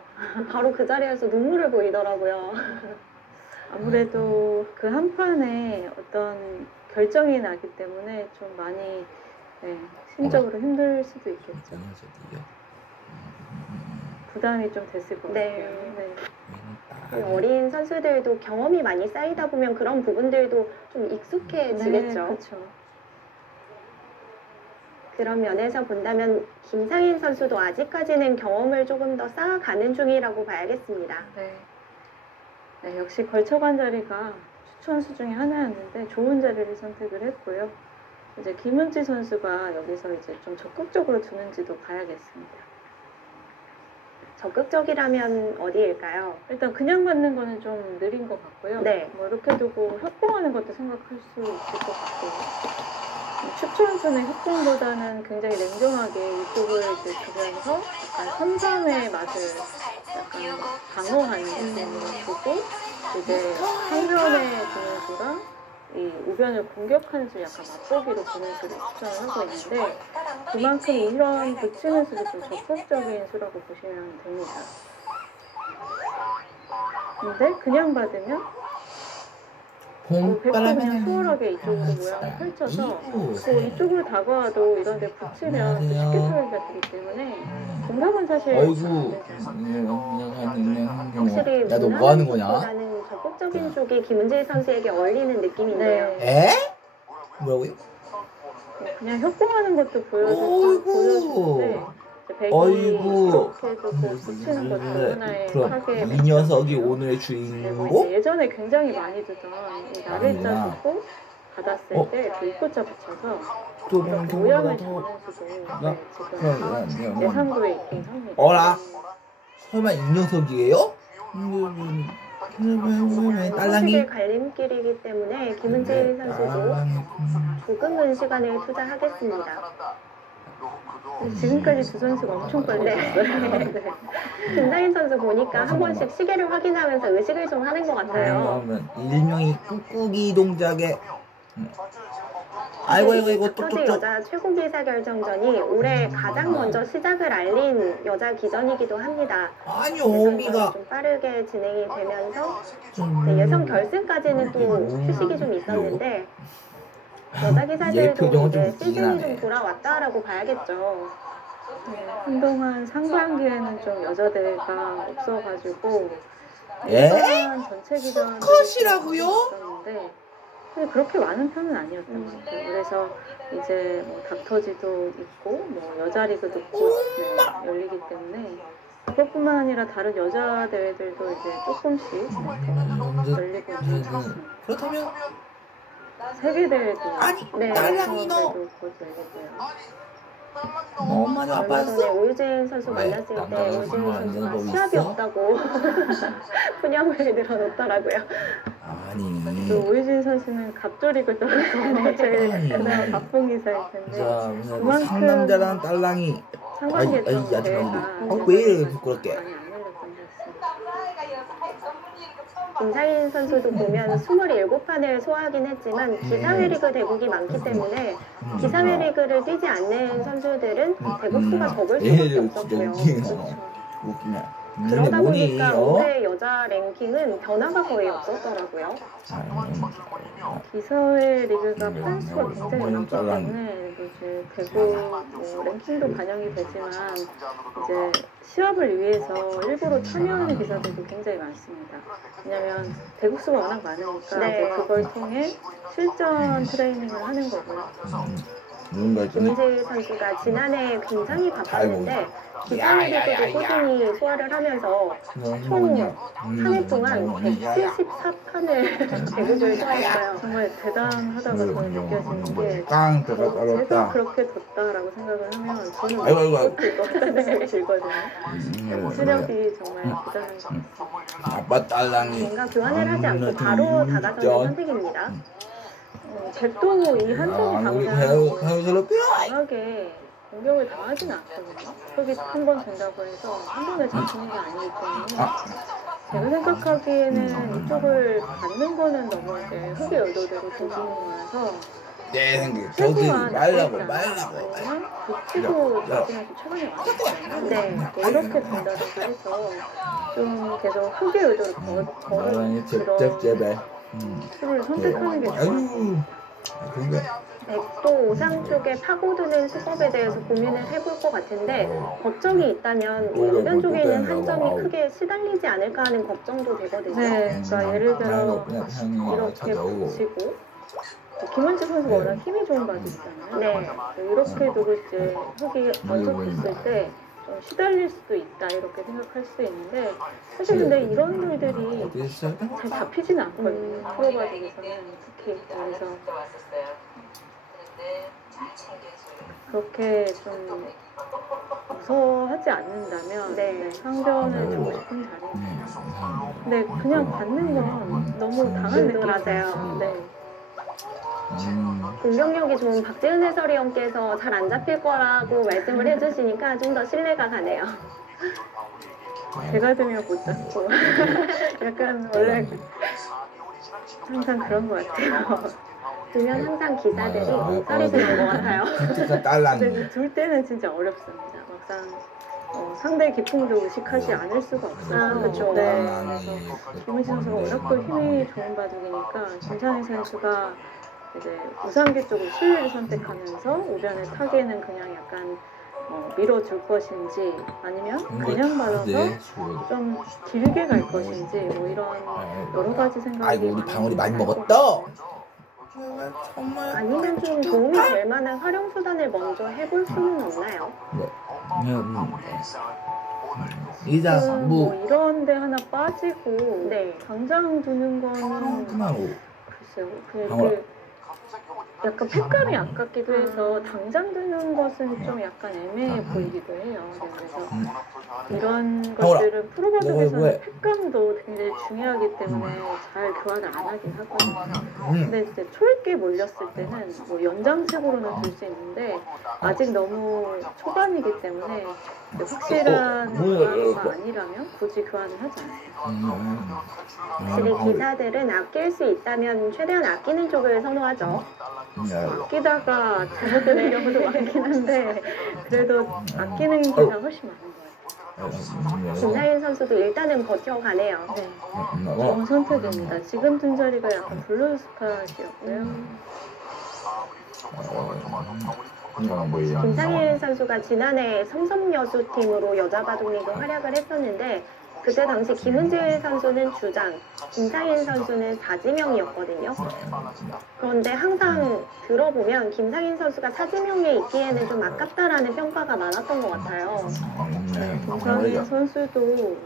바로 그 자리에서 눈물을 보이더라고요. 아무래도 그 한 판에 어떤 결정이 나기 때문에 좀 많이 심적으로 힘들 수도 있겠죠. 그러면서 이겨. 부담이 좀 됐을 것 네. 같아요. 네. 어린 선수들도 경험이 많이 쌓이다 보면 그런 부분들도 좀 익숙해지겠죠. 그렇죠. 그런 면에서 본다면 김상인 선수도 아직까지는 경험을 조금 더 쌓아가는 중이라고 봐야겠습니다. 네. 네, 역시 걸쳐간 자리가 추천수 중에 하나였는데 좋은 자리를 선택을 했고요. 이제 김은지 선수가 여기서 이제 좀 적극적으로 두는지도 봐야겠습니다. 적극적이라면 어디일까요? 일단 그냥 맞는 거는 좀 느린 것 같고요. 네. 뭐 이렇게 두고 협공하는 것도 생각할 수 있을 것 같고 추천수는 협공보다는 굉장히 냉정하게 이쪽을 이제 두면서 약간 삼삼의 맛을 약간 방어하는 느낌으로 두고 이제 상변에 두는 수랑 이 우변을 공격하는 수 약간 맛보기로 두는 수를 추천을 하고 있는데 그만큼 이런 붙이는 수도 좀 적극적인 수라고 보시면 됩니다. 근데 그냥 받으면 100% 그냥 수월하게 이쪽으로 모양을 펼쳐서 이쪽으로 다가와도 이런 데 붙이면 또 쉽게 처리가 되기 때문에 공격은 사실 확실히 야, 너 뭐 하는 거냐? 보다는 적극적인 쪽이 김은재 선수에게 어울리는 느낌인데요. 에? 뭐라고요? 그냥 협공하는 것도 보여줬는데 어이구. 이렇게 두고 붙이는 것도 하나의 하게 이 녀석이 오늘의 그리고 주인공? 이제 예전에 굉장히 많이 두던 이 날일자 두고 받았을 때 그 입구자 붙여서 또 이런 보면 모양을 더 잡는 수도 지금 예상도에 있긴 합니다. 어라? 설마 이 녀석이에요? 딸랑이? 선수의 갈림길이기 때문에 김은재 선수도 조금은 시간을 투자하겠습니다. 지금까지 두 선수가 엄청 빨리 했어요. 김상인 선수 보니까 한 번씩 시계를 확인하면서 의식을 좀 하는 것 같아요. 일명이 꾹꾹이 동작에 아이고 탁터지 여자 최고 기사 결정전이 올해 가장 먼저 시작을 알린 여자 기전이기도 합니다. 아니 예선전이 좀 빠르게 진행이 되면서 예선 결승까지는 또 휴식이 좀 있었는데 여자 기사들도 이제 시즌이 좀 돌아왔다라고 봐야겠죠. 한동안 상반기에는 좀 여자대회가 없어가지고 예? 전체 기전 컷이라고요? 근데 그렇게 많은 편은 아니었던 것 같아요. 그래서 이제 뭐 닥터지도 있고 뭐 여자 리그도 열리기 때문에 그것뿐만 아니라 다른 여자 대회들도 이제 조금씩 열리고 있습니다. 그렇다면 세계 대회도 딸랑이 너 곧 열리고요. 엄마는 얼마 아팠어? 전에 오유진 선수 만났을 때 오유진 선수가 시합이 없다고 푸념을 늘어놓더라고요. 아니 그 오유진 선수는 갑조리그 떨어서 제일 그나마 바쁜 기사일 텐데 상남자랑 딸랑이 상반기에 대회가 왜 이렇게 부끄럽게 많이 안 열렸던 것 같습니다. 김상인 선수도 보면 27판을 소화하긴 했지만 기사회 리그 대국이 많기 때문에 기사회 리그를 뛰지 않는 선수들은 대국수가 적을 수밖에 없었고요. 웃기네. 그러다 보니까 올해 여자 랭킹은 변화가 거의 없었더라고요. 기사회 리그가 판수가 굉장히 많기 때문에 이제 대구 뭐 랭킹도 반영이 되지만 이제 시합을 위해서 일부러 참여하는 기사들도 굉장히 많습니다. 왜냐하면 대국수가 워낙 많으니까 이제 그걸 통해 실전 트레이닝을 하는 거고요. 김은재 선수가 지난해 굉장히 바빴는데 기사회리그도 꾸준히 소화를 하면서 총 한 해 동안 174판을 대국을 소화했어요. 정말 대단하다고 저는 느껴지는 게 제가 그렇게 뒀다라고 생각을 하면 저는 그렇게 뒀다는 생각이 들거든요. 수력이 정말 대단한 것 같습니다. 아빠 딸랑이 뭔가 교환을 하지 않고 바로 다가서는 선택입니다. 백도 이 한정이 당장 강하게 공격을 당하진 않거든요. 흑이 한 번 된다고 해서 한 번에 잡히는 게 아니기 때문에 제가 생각하기에는 이쪽을 받는 거는 너무 이제 흑의 의도대로 도지는 거라서 내 생각 저기 말라고 붙이고 자신한테 최근에 왔어요. 네, 이렇게 된다고 해서 좀 계속 흑의 의도를 거는 잽잽잽에 수를 선택하는 게 좋아요. 백도 오상 쪽에 파고드는 수법에 대해서 고민을 해볼 것 같은데 걱정이 있다면 양변 쪽에 있는 한 점이 크게 시달리지 않을까 하는 걱정도 되거든요. 네, 그러니까 예를 들어 이렇게 붙이고 김은지 선수가 워낙 힘이 좋은 바지잖아요. 네, 이렇게 두고 이제 흑이 먼저 붙을 때 좀 시달릴 수도 있다 이렇게 생각할 수도 있는데 사실 근데 이런 돌들이 잘 잡히지는 않거든요. 프로바디에서는 특히 그래서 그렇게 좀 무서워하지 않는다면 상변을 주고 싶은 자리입니다. 근데 그냥 받는 건 너무 당한 느낌이라서요. 네. 공격력이 좋은 박지은 해설위원께서 잘 안 잡힐 거라고 말씀을 해주시니까 좀 더 신뢰가 가네요. 제가 되면 못 잡고 약간 원래 항상 그런 것 같아요. 보면 항상 기사들이 썰이 드는 것 같아요. 진짜 딸랑이. 근데 둘 때는 진짜 어렵습니다. 막상 상대의 기풍도 의식하지 않을 수가 없어요. 그렇죠. 네, 그래서 김은지 선수가 워낙 또 힘이 좋은 바둑이니까 김상희 선수가 이제 우상기 쪽으로 실리를 선택하면서 오변의 타개는 그냥 약간 밀어줄 것인지 아니면 그냥 받아서 좀 길게 갈 것인지 뭐 이런 여러 가지 생각이 아이고 우리 방울이 많이 날 것 먹었다. 같아요. 정말. 아니면 좀 도움이 될 만한 활용 수단을 먼저 해볼 수는 없나요? 이장 뭐 이런 데 하나 빠지고 네. 당장 두는 거는 그만하고. 글쎄요. 방울. 그 약간 팩감이 아깝기도 해서 당장 드는 것은 좀 약간 애매해 보이기도 해요. 네, 그래서 이런 방울아. 것들은 프로바둑에서는 뭐해? 팩감도 굉장히 중요하기 때문에 잘 교환을 안 하긴 하거든요. 근데 이제 초읽기에 몰렸을 때는 뭐 연장책으로는 들 수 있는데 아직 너무 초반이기 때문에 확실한 교환이 아니라면 굳이 교환을 하지 않습니다. 확실히 기사들은 아낄 수 있다면 최대한 아끼는 쪽을 선호하죠. 아끼다가 잘못되는 경우도 많긴 한데 그래도 아끼는 기사 훨씬 많은 거예요. 김상인 선수도 일단은 버텨가네요. 네, 좋은 선택입니다. 지금 둔 자리가 약간 블루 스팟이었고요. 김상인 선수가 지난해 성섬여수 팀으로 여자 바둑리그 활약을 했었는데 그때 당시 김은지 선수는 주장, 김상인 선수는 사지명이었거든요. 그런데 항상 들어보면 김상인 선수가 사지명에 있기에는 좀 아깝다라는 평가가 많았던 것 같아요. 김상인 선수도 뭐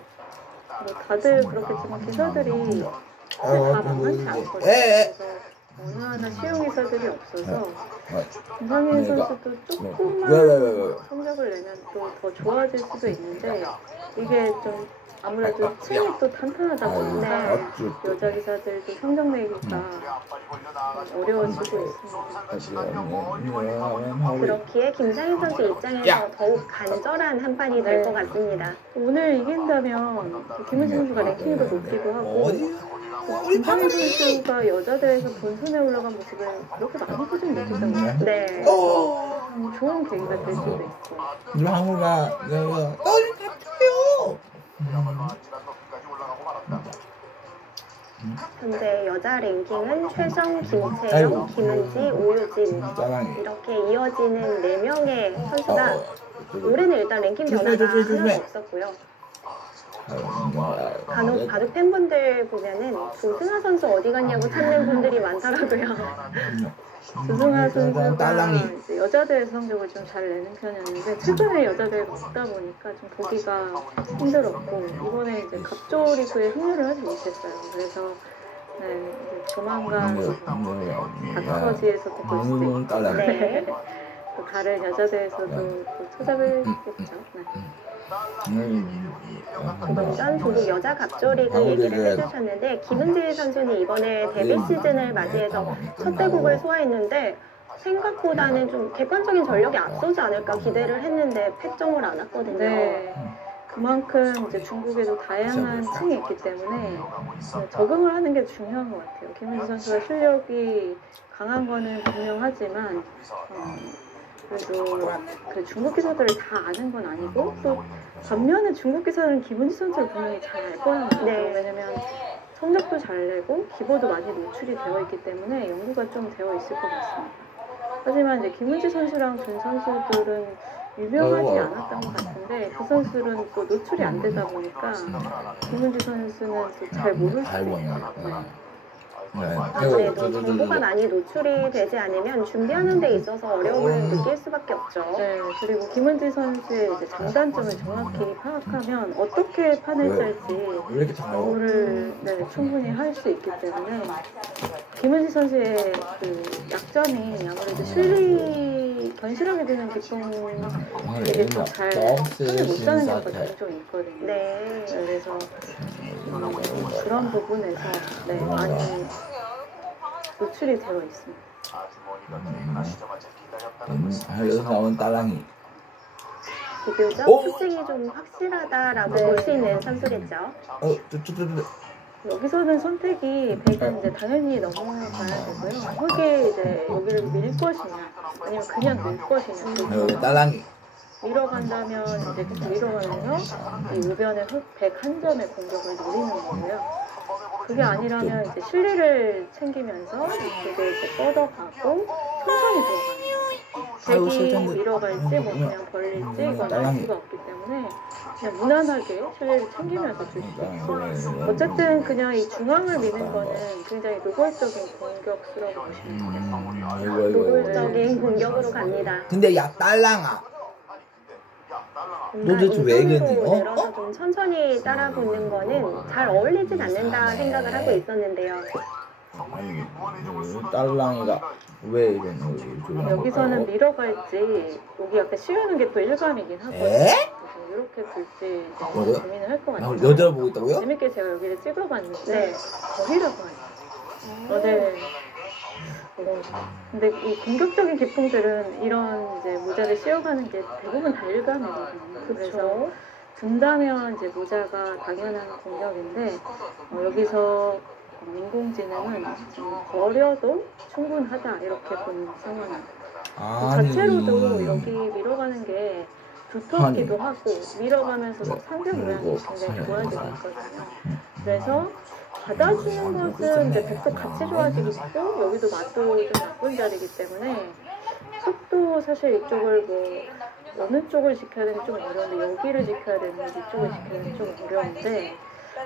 다들 그렇겠지만 기사들이 다 만만치 않거든요. 그래서 어느 하나 쉬운 기사들이 없어서 김상인 선수도 조금만 성적을 내면 또 더 좋아질 수도 있는데 이게 좀 아무래도 층이 또 탄탄하다 보니까 여자 기사들도 성적 내기가 어려워지고 있습니다. 그렇기에 김상인 선수 입장에서 더욱 간절한 한 판이 될 것 같습니다. 오늘 이긴다면 김은지 선수가 랭킹도 높기도 하고 김상인 선수가 여자 대회에서 본선에 올라간 모습을 그렇게 많이 보진 못했던 것 같아요. 네. 좋은 계기가 될 수도 있고. 우리 방울아 내가 너를 같아요. 현재 여자 랭킹은 최정, 김채영, 김은지, 오유진 이렇게 이어지는 4명의 선수가 올해는 일단 랭킹 변화가 하나도 없었고요. 간혹 바둑 팬분들 보면은 조승아 선수 어디 갔냐고 찾는 분들이 많더라고요. 조승아 선수가 이제 여자대회 성적을 좀 잘 내는 편이었는데 최근에 여자대회가 없다 보니까 좀 보기가 힘들었고 이번에 이제 갑조리그에 합류를 하지 못했어요. 그래서 네, 이제 조만간 닥터지에서도 볼 수도 있고 네. 또 다른 여자대회에서도 또 찾아뵙겠죠. 네. 조금 전 조국 여자 갑조리그 얘기를 해주셨는데 김은지 선수는 이번에 데뷔 시즌을 맞이해서 첫 대국을 소화했는데 생각보다는 좀 객관적인 전력이 앞서지 않을까 기대를 했는데 패점을 안 왔거든요. 네. 그만큼 이제 중국에도 다양한 층이 있기 때문에 적응을 하는 게 중요한 것 같아요. 김은지 선수가 실력이 강한 거는 분명하지만 그래도 그 중국 기사들을 다 아는 건 아니고 또 반면에 중국 기사들은 김은지 선수를 분명히 잘 알 거란 말이에요. 네. 왜냐면 성적도 잘 내고 기보도 많이 노출이 되어 있기 때문에 연구가 좀 되어 있을 것 같습니다. 하지만 이제 김은지 선수랑 준 선수들은 유명하지 않았던 것 같은데 그 선수들은 또 노출이 안 되다 보니까 김은지 선수는 또 잘 모를 수도 있어요. 아무래도 정보가 많이 노출이 되지 않으면 준비하는 데 있어서 어려움을 느낄 수밖에 없죠. 네, 그리고 김은지 선수의 이제 장단점을 정확히 파악하면 어떻게 판을 짤지 연구를 충분히 할 수 있기 때문에 김은지 선수의 그 약점이 아무래도 견실하게 되는 기동에게 잘 판을 못 짜는 경우가 종종 있거든요. 네. 그래서 그런 부분에서 많이 노출이 되어 있습니다. 여기서 나온 딸랑이 비교적 특징이 좀 확실하다라고 볼 수 있는 선수겠죠. 여기서는 선택이 100은 이제 당연히 넘어가야 되고요. 흙에 이제 여기를 밀 것이냐 아니면 그냥 밀 것이냐. 딸랑이 밀어간다면 이제 계속 밀어가면서 이 우변의 흑 101점의 공격을 노리는 거고요. 그게 아니라면 이제 실리를 챙기면서 그게 이제 뻗어가고 천천히 들어가는 거예요. 백이 밀어갈지 뭐 그냥 벌릴지 이건 알 수가 없기 때문에 그냥 무난하게 실리를 챙기면서 줄 수가 있고 어쨌든 그냥 이 중앙을 미는 거는 굉장히 노골적인 공격수라고 보시면 돼요. 노골적인 공격으로 갑니다. 근데 야 딸랑아 너도 좀 왜 그러니? 내려서 좀 천천히 따라붙는 거는 잘 어울리진 않는다 생각을 하고 있었는데요. 아니 딸랑이가 왜 이런 거 여기서는 밀어갈지 여기 약간 씌우는 게 또 일감이긴 하고요. 그래서 이렇게 둘지 고민을 할 것 같아요. 여자를 보고 있다고요? 재밌게 제가 여기를 찍어봤는데 거기라고 하죠. 네. 근데 이 공격적인 기풍들은 이런 이제 모자를 씌워가는 게 대부분 다 일감이거든요. 그래서 둔다면 이제 모자가 당연한 공격인데 여기서 인공지능은 좀 버려도 충분하다 이렇게 보는 상황입니다. 자체로도 여기 밀어가는 게 두텁기도 하고 밀어가면서도 상대 모양이 굉장히 좋아지고 있거든요. 그래서 받아주는 것은 이제 백도 같이 좋아지고 있고 여기도 맛도 좀 나쁜 자리이기 때문에 속도 사실 이쪽을 뭐 어느 쪽을 지켜야 되는지 좀 어려운데 여기를 지켜야 되는지 이쪽을 지켜야 되는지 좀 어려운데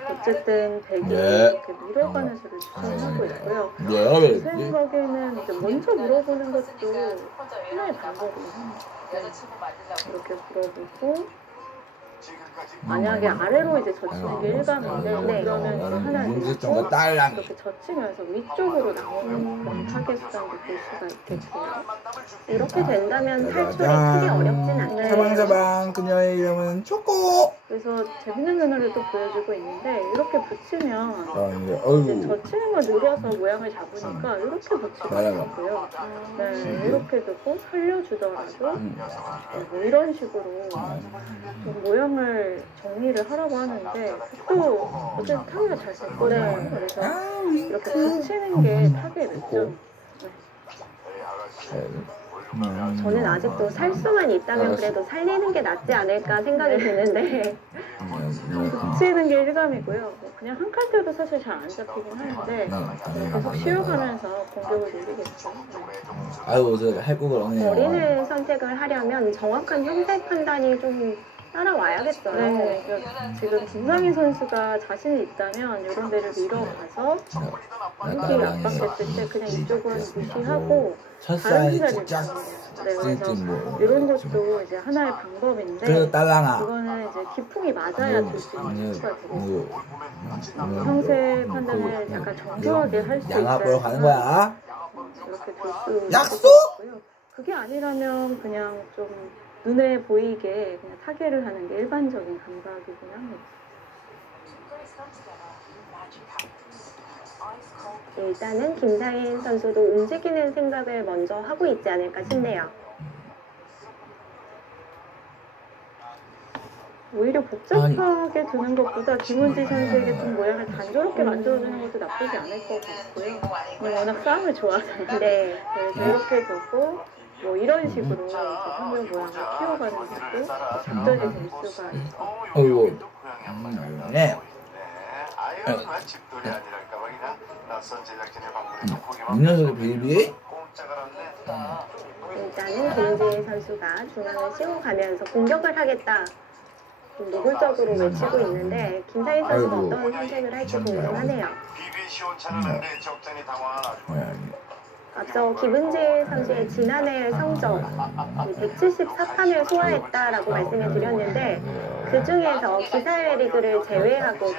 어쨌든 백이 이렇게 밀어가는 수를 추천하고 있고요. 제 생각에는 이제 먼저 물어보는 것도 하나의 방법이에요. 이렇게 물어보고 만약에 아래로 이제 젖히는 게 일감인데 그러면 이제 하나는 이렇게 젖히면서 위쪽으로 나오는 그런 타겟 수단도 볼 수가 있겠고요. 이렇게 된다면 탈출이 크게 어렵진 않네요. 사방사방 그녀의 이름은 초코. 그래서 재밌는 면허를 또 보여주고 있는데 이렇게 붙이면 이제 젖히는 걸 늘어서 모양을 잡으니까 이렇게 붙이면 되고요. 네, 이렇게 두고 살려주더라도 뭐 이런 식으로 좀 모양을 정리를 하라고 하는데 또 어쨌든 타겟가 잘 됐거든요. 그래서 이렇게 붙이는 게 타겟이죠. 저는 아직도 살 수만 있다면 그래도 살리는 게 낫지 않을까 생각이 드는데 붙이는 게 일감이고요. 그냥 한 칼때도 사실 잘 안 잡히긴 하는데 계속 쉬어가면서 공격을 누리겠죠. 아이고 저할 거 그러네요. 머리를 선택을 하려면 정확한 형태 판단이 좀 따라와야겠어요. 네, 그러니까 지금 김상희 선수가 자신이 있다면 이런 데를 밀어가서 흑이 압박했을 때 그냥 이쪽은 무시하고 다른 자리를 잡는 네, 그래서 이런 것도 이제 하나의 방법인데 그거는 이제 기풍이 맞아야 될 수 있는 수가 되겠어요. 형세 판단을 약간 정교하게 할 수 있어요. 양아 보러 가는 거야? 이렇게 될 수 약속? 있고요. 그게 아니라면 그냥 좀 눈에 보이게 그냥 타겟을 하는 게 일반적인 감각이긴 합니다. 일단은 김상인 선수도 움직이는 생각을 먼저 하고 있지 않을까 싶네요. 오히려 복잡하게 두는 것보다 김은지 선수에게 좀 모양을 단조롭게 만들어주는 것도 나쁘지 않을 것 같고요. 워낙 싸움을 좋아하잖아요. 네. 그래서 이렇게 두고 뭐 이런 식으로 상대 모양을 키워가는 것도 작전이 될 수가 있고. 어이구. 네. 이 녀석이 베이비? 일단은 김은지 선수가 중앙을 씌워가면서 공격을 하겠다. 좀 노골적으로 외치고 있는데 김상인 선수가 어떤 선택을 할지 궁금하네요. 앞서 김은지 선수의 지난해 성적 174판을 소화했다라고 말씀을 드렸는데 그 중에서 기사회 리그를 제외하고도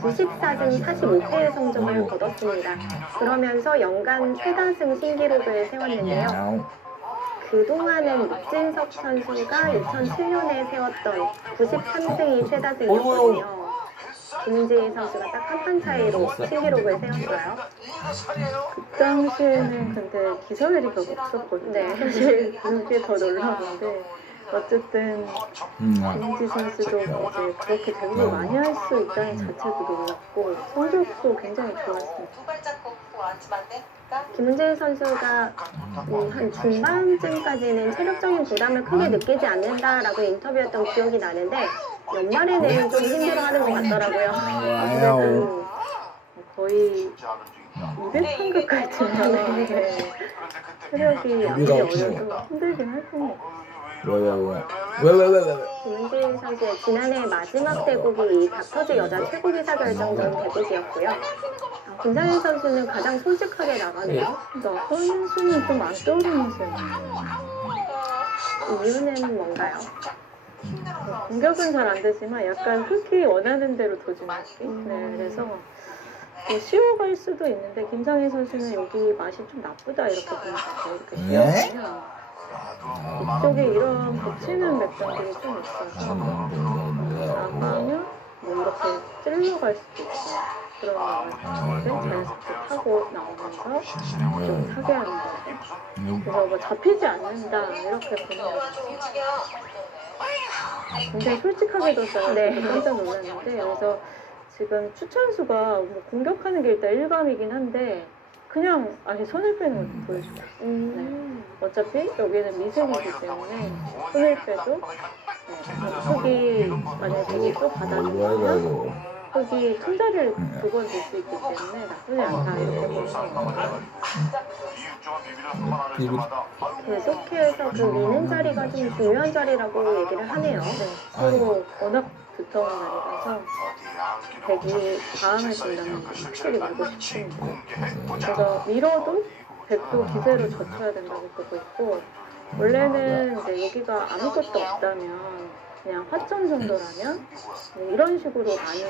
94승 45패의 성적을 거뒀습니다. 그러면서 연간 최다승 신기록을 세웠는데요. 그동안은 육진석 선수가 2007년에 세웠던 93승이 최다승이었거든요. 김은지 선수가 딱 한 판 차이로 신기록을 세웠어요. 그 당시에는 근데 기사회리가 없었거든요. 네. 사실 그게 더 놀라운데 어쨌든 김은지 선수도 이제 그렇게 데뷔를 많이 할 수 있다는 자체도 놀랐고 성적도 굉장히 좋았습니다. 김은지 선수가 한 중반쯤까지는 체력적인 부담을 크게 느끼지 않는다라고 인터뷰했던 기억이 나는데 연말에는 좀 힘들어하는 것 같더라고요. 아무래도 거의 200판 가까이 치면 체력이 아무리 어려도 힘들긴 할 겁니다. 왜? 김은지 선수의 지난해 마지막 대국이 이 닥터즈 여자 최고 기사 결정전 대국이었고요. 김상현 선수는 가장 솔직하게 나가네요. 어떤 수는 좀 안 떠오르면서요. 이유는 뭔가요? 공격은 잘 안 되지만 약간 흑이 원하는 대로 도주는 느낌? 네, 그래서 뭐 쉬워갈 수도 있는데 김상현 선수는 여기 맛이 좀 나쁘다 이렇게 보는 것 같아요. 이렇게 쉬워가면 이쪽에 이런 붙이는 맥점들이 좀 있어서 나가면 뭐 이렇게 찔러갈 수도 있고 그런 것같은데 자연스럽게 타고 나오면서 좀 타게 하는 거죠. 그래서 뭐 잡히지 않는다 이렇게 보는 것 같아요. 굉장히 솔직하게도 제가 깜짝 놀랐는데 그래서 지금 추천수가 뭐 공격하는 게 일단 일감이긴 한데 그냥 아예 손을 빼는 걸 보여줘요. 네. 어차피 여기는 미생이기 때문에 손을 빼도 흙이 만약에 되게 또 받아주면 흙이 손자리를 두 번 줄 수 있기 때문에 나쁘지 않다 이렇게 보는 거예요. 계속해서 그 미는 자리가 좀 중요한 자리라고 얘기를 하네요. 네. 서로 워낙 두터운 자리라서 백이 다음에 둔다면 확실히 밀고 싶습니다. 그래서 밀어도 백도 기세로 젖혀야 된다고 보고 있고 원래는 이제 여기가 아무것도 없다면 그냥 화점 정도라면 뭐 이런 식으로 많이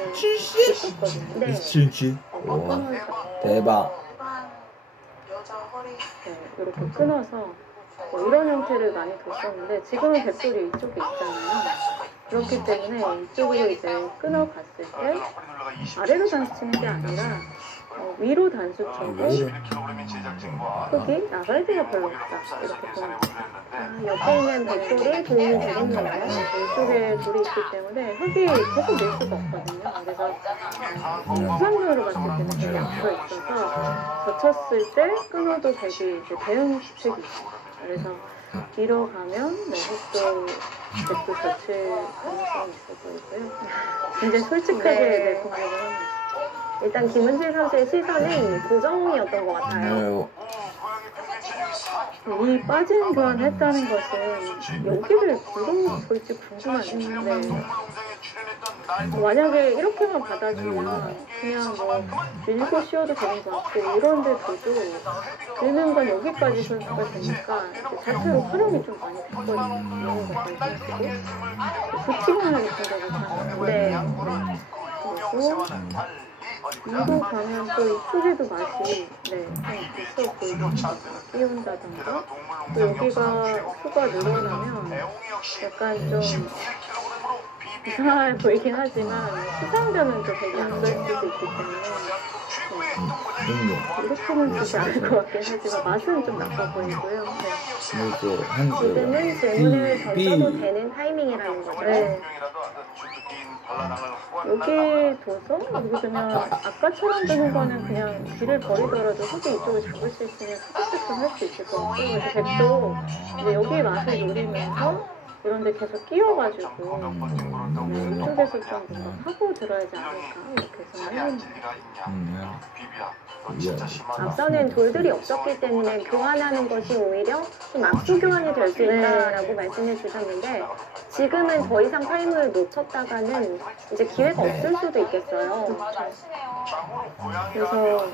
있었거든요. 네. 진짜. 대박. 네, 이렇게 끊어서 뭐 이런 형태를 많이 뒀었는데 지금은 백돌이 이쪽에 있잖아요. 그렇기 때문에 이쪽으로 이제 끊어갔을 때 아래로 단수 치는 게 아니라 위로 단수 쳐도 흙이 나갈 데가 별로 없다 이렇게 보는 거예요. 옆에 있는 백돌이 도움이 되겠네요. 이쪽에 돌이 있기 때문에 흙이 계속 밀 수가 없거든요. 그래서 우상적으로 봤을 때는 되게 앞서 있어서 젖혔을 때 끊어도 백이 이제 대응 수책이 있어요. 그래서 밀어가면 흙도 백도 젖힐 가능성이 있어 보이고요. 굉장히 솔직하게 공격을 합니다. 일단 김은지 선수의 시선은 고정이었던 것 같아요. 이 빠진 교환을 했다는 것은 여기를 물어볼지 궁금한데 만약에 이렇게만 받아주면 그냥 뭐 밀고 쉬어도 되는 것 같고 이런데 둬도 밀는 건 여기까지 선수가 되니까 자체로 활용이 좀 많이 됐거든요. 이런 것들 선수도 붙이기만 하게 생각을 하는데 그리고 위로 가면 또 이쪽에도 맛이 좀 있어 보이거든요. 띄운다던가 또 여기가 수가 늘어나면 약간 좀 이상해 보이긴 하지만 수상자는 또 되게 앞설 수도 있기 때문에 이렇게는 주지 않을 것 같긴 하지만 맛은 좀 나빠 보이고요. 지금은 질문을 던져도 되는 타이밍이라는 거죠. 네. 여기 둬서 여기 두면 아까처럼 두는 거는 그냥 길을 버리더라도 흙이 이쪽을 잡을 수 있으면 탁탁탁 할 수 있을 것 같고 그래서 백도 이제 여기 맛을 노리면서 이런데 계속 끼워가지고 이쪽에서 좀 뭔가 하고 들어야지 않을까 이렇게 생각을 해봅니다. 앞서는 돌들이 없었기 때문에 교환하는 것이 오히려 좀 악수 교환이 될 수 있다라고 말씀해 주셨는데 지금은 더 이상 타임을 놓쳤다가는 이제 기회가 없을 수도 있겠어요. 그래서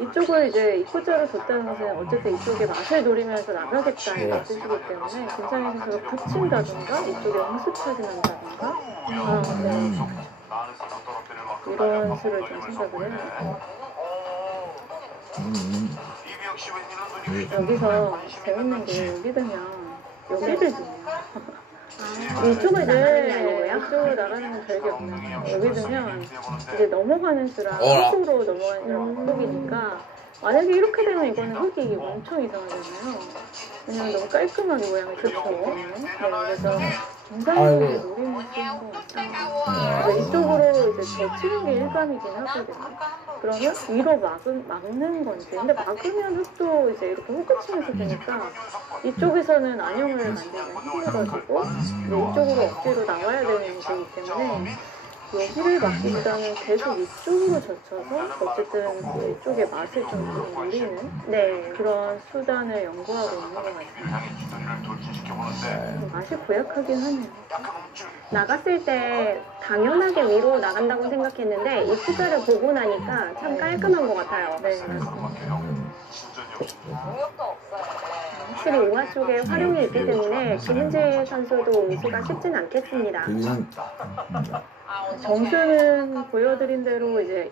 이쪽을 이제 입구자로 뒀다는 것은 어쨌든 이쪽에 맛을 노리면서 나가겠다 이런 뜻이기 때문에 김상현 선수가 붙인다던가 이쪽에 응습하지 난다던가 이런 수를 좀 생각을 해요. 여기서 재밌는 게 여기 들면 여기를 주네요. 이쪽을 나가는 게 아니고요? 이쪽으로 나가는 건 별게 없나요? 여기 들면 이제 넘어가는 수랑 흙으로 넘어가는 수랑 흙이니까 만약에 이렇게 되면 이거는 흙이 엄청 이상하잖아요. 왜냐면 너무 깔끔한 모양이 좋죠. 네, 그래서 정상적인 노림을 쓰는 것 같아요. 그래서 이쪽으로 이제 젖히는 게 일반이긴 하거든요. 그러면 위로 막는 건지. 근데 막으면 흙도 이제 이렇게 흙끝이면서 되니까 이쪽에서는 안형을 만들기가 힘들어지고 이쪽으로 억지로 나와야 되는 거기 때문에 여기를 막기보다는 계속 이쪽으로 젖혀서 어쨌든 이쪽의 맛을 좀 누리는 네. 그런 수단을 연구하고 있는 것 같아요. 맛이 고약하긴 하네요. 나갔을 때 당연하게 위로 나간다고 생각했는데 이 투자를 보고 나니까 참 깔끔한 것 같아요. 네, 맞습니다. 확실히 우하 쪽에 활용이 있기 때문에 김은지 선수도 우승가 쉽진 않겠습니다. 점수는 보여드린 대로 이제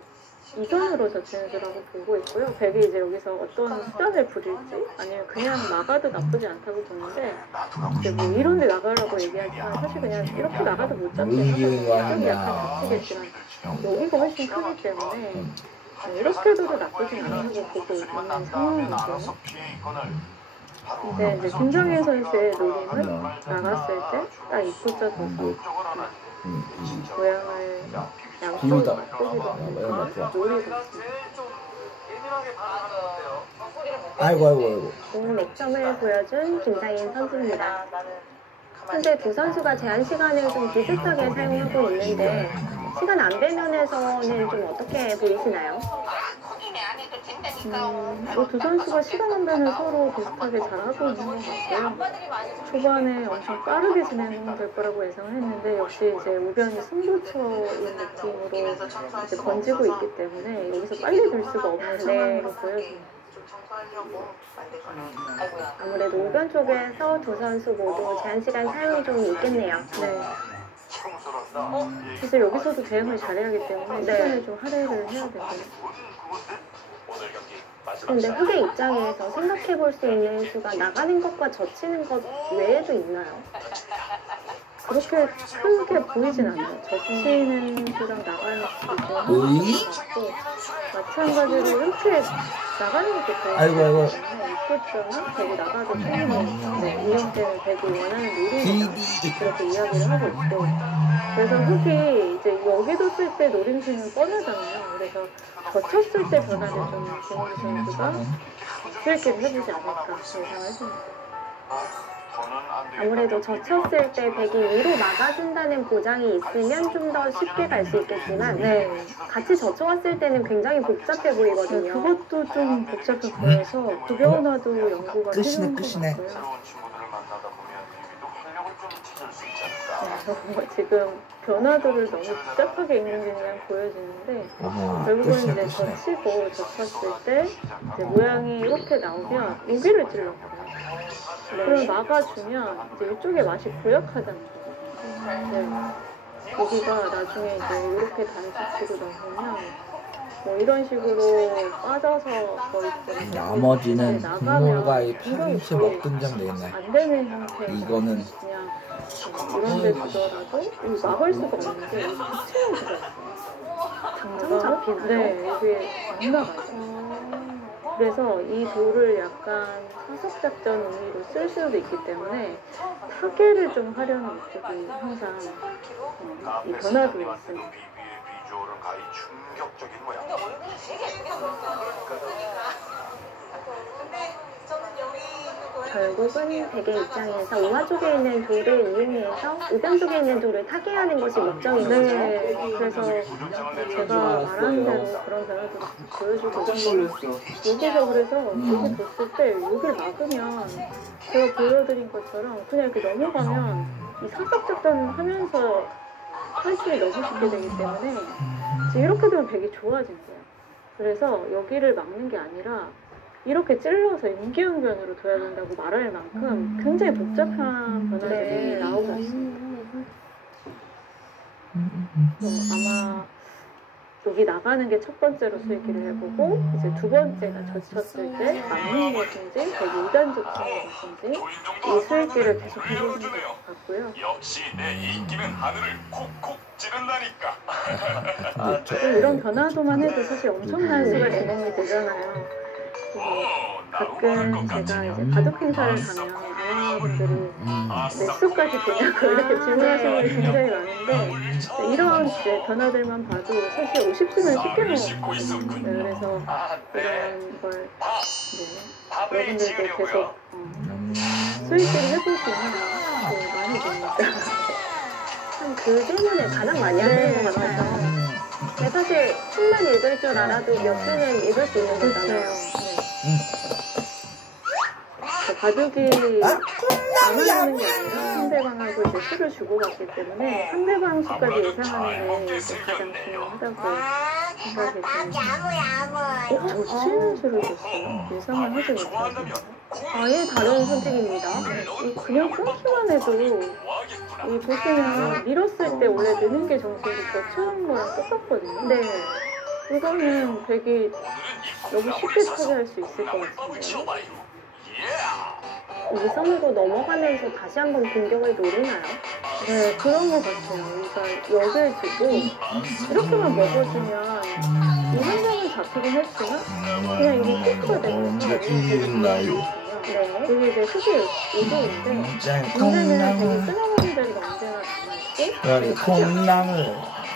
2선으로 젖히는 수라고 보고 있고요. 백이 이제 여기서 어떤 수단을 부릴지 아니면 그냥 나가도 나쁘지 않다고 보는데 이제 뭐 이런 데 나가라고 얘기하지만 사실 그냥 이렇게 나가도 못 잡겠죠. 좀 약간 다치겠지만 여기가 훨씬 크기 때문에 이렇게도 나쁘진 않다고 보고 있는 상황이고요. 근데 이제 김정현 선수의 노림은 나갔을 때 딱 입구자 둬서 모양을 양쪽으로 바꾸기도 노리고 아이고. 좋은 맥점을 보여준 김상인 선수입니다. 현재 두 선수가 제한 시간을 좀 비슷하게 사용하고 있는데 시간 안배면에서는 좀 어떻게 보이시나요? 두 선수가 시간 안배는 서로 비슷하게 잘하고 있는 것 같고요. 초반에 엄청 빠르게 진행될 거라고 예상을 했는데 역시 이제 우변이 승부처인 느낌으로 이제 번지고 있기 때문에 여기서 빨리 될 수가 없는 상황으로 보여집니다. 아무래도 우변 쪽에서 두 선수 모두 제한 시간 사용이 좀 있겠네요. 네. 사실 여기서도 대응을 잘해야 하기 때문에 시간을 좀 할애를 해야 되고요. 그런데 흑의 입장에서 생각해 볼 수 있는 수가 나가는 것과 젖히는 것 외에도 있나요? 그렇게 크게 보이진 않아요. 젖히는 수랑 나가는 수도 같고 마찬가지로 이렇게 나가는 것도 보여요. 아이고. 이코트는 백이 나가도 충분히 이형태는 백이 원하는 노림이다 그렇게 이야기를 하고 있고 그래서 흑이 이제 여기도 쓸 때 노림수는 뻔하잖아요. 그래서 젖혔을 때 변화를 좀 김은지 선수가 수있게 해보지 않을까 예상했습니다. 아무래도 젖혔을 때 백이 위로 막아준다는 보장이 있으면 좀 더 쉽게 갈 수 있겠지만 같이 젖혀왔을 때는 굉장히 복잡해 보이거든요. 그것도 좀 복잡해 보여서 그 변화도 연구가 필요한 것 같고요. 지금 변화도를 너무 복잡하게 있는 게 그냥 보여지는데 결국은 이제 젖히고 젖혔을 때 이제 모양이 이렇게 나오면 여기를 찔렀어요. 그럼 막아주면 이제 이쪽에 맛이 고약하다는 거거든요. 여기가 나중에 이제 이렇게 단수치고 넘으면 뭐 이런 식으로 빠져서 거의 나머지는 국물과 이 파김치 먹든장 내네. 안 되는 형태. 이거는 그냥 이런 데 두더라도 막을 수가 없는데 여기 붙이는 수가 있어요. 당장 잡히나요? 네, 여기 안 나가죠. 그래서 이 돌을 약간 사석작전 의미로 쓸 수도 있기 때문에 타겟을 좀 하려는 목적이 항상 이 변화도에 있습니다. 결국은 백의 입장에서 우하 쪽에 있는 돌을 이용해서 우변 쪽에 있는 돌을 타개하는 것이 목적인 거죠. 네, 그래서 제가 말하는 대로 그런 변화도를 보여주고 있고 여기서 그래서 여기 뒀을 때 여기를 막으면 제가 보여드린 것처럼 그냥 이렇게 넘어가면 이 사석작전 하면서 탈출이 너무 쉽게 되기 때문에 이렇게 되면 백이 좋아진 거예요. 그래서 여기를 막는 게 아니라 이렇게 찔러서 임기응변으로 둬야 된다고 말할 만큼 굉장히 복잡한 변화들이 나오고 있습니다. 아마 여기 나가는 게 첫 번째로 수익기를 해보고 이제 두 번째가 젖혔을 때 막는 것인지 백이 이단적 치는 것인지 이 수익기를 계속 해보는 것 같고요. 역시 내 인기는 하늘을 콕콕 찌른다니까. 이런 변화도만 해도 사실 엄청난 수가 진행이 되잖아요. 가끔 제가 이제 바둑 행사를 가면 아나운서분들이 몇 수까지 되냐고 이렇게 질문하시는 분이 굉장히 많은데 이런 이제 변화들만 봐도 사실 50수는 쉽게 넘었거든요. 네, 그래서 이런 걸 여러분들도 계속 스위치를 해볼 수 있는 게 많이 됩니다. 참 그 질문을 가장 많이 하시는 것 같아서. 근데 사실 춤만 읽을 줄 알아도 몇 수는 읽을 수 있는 거잖아요. 바둑이 안 하는 게 아니라 상대방하고 이제 수를 주고받기 때문에 상대방 수까지 예상하는 게 가장 중요하다고 생각이 듭니다. 저 치는 수를 줬어요. 예상을 하지 못했어요. 아예 다른 선택입니다. 그냥 끊기만 해도 이 보시면 밀었을 때 원래 느는 게 정석이 젖혀온 거랑 똑같거든요. 네. 이거는 되게 너무 쉽게 차지할 수 있을 것 같은데요. 위선으로 넘어가면서 다시 한번 공격을 노리나요? 네, 그런 것 같아요. 그러니까 역을 주고 이렇게만 먹어주면 이 한정은 잡히긴 했지만 그냥 이게 피크가 되면서 되게 이제 흙이 우도인데 문제는 되게 끊어먹는 자리가 언제나 남아있고 콩나물.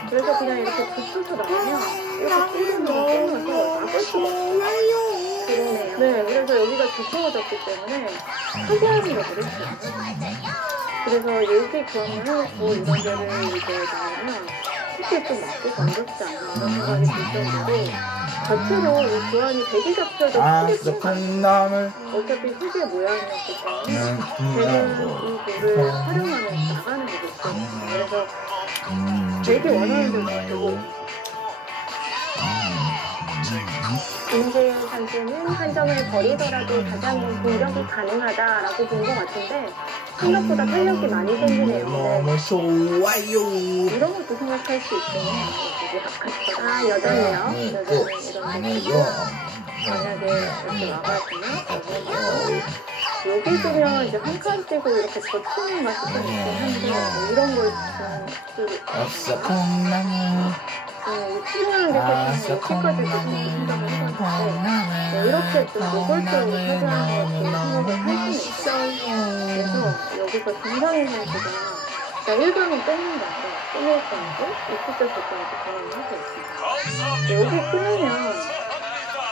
그래서 그냥 이렇게 붙여서 나오면 이렇게 찌르면서 막을 수가 없어요. 그러네요. 네, 그래서 여기가 두꺼워졌기 때문에 하기하는 게 어렵죠. 그래서 여기 그러면 이런 데를 이제 나오면 쉽게 좀 맞고 건졌지 않나 이런 생각이 들 정도로 자체로 이 교환이 되게 잡혀도 크게 진짜 콩나물. 어차피 흙의 모양이었기 때문에 걔는 이 돌을 활용하면서 나가는 게 있거든요. 그래서 되게 원하는 대로 되고 임재윤 선수는 한 점을 버리더라도 다시 한번 공격이 가능하다라고 본 것 같은데 생각보다 탄력이 많이 생기네요. 너무 좋아요. 이런 것도 생각할 수 있겠네요. 아, 여전히요? 여전히 이런 만약에 이렇게 와가지면 여기 두면 이제 한 칸 띄고 이렇게 젖히는 맛이 좀 있긴 한데 이런 걸 아싸 콩나물. 필요한 게 이렇게까지 생각을 해봤는데 이렇게 좀 노골적으로 차지하는 것도 생각을 할 수는 있어요. 그래서 여기서 김상희 선수가 그러니까 1번은 끊는 게 아니라 끊을 건지 입구자 줄 건지 고민을 하고 있습니다. 여기 끊으면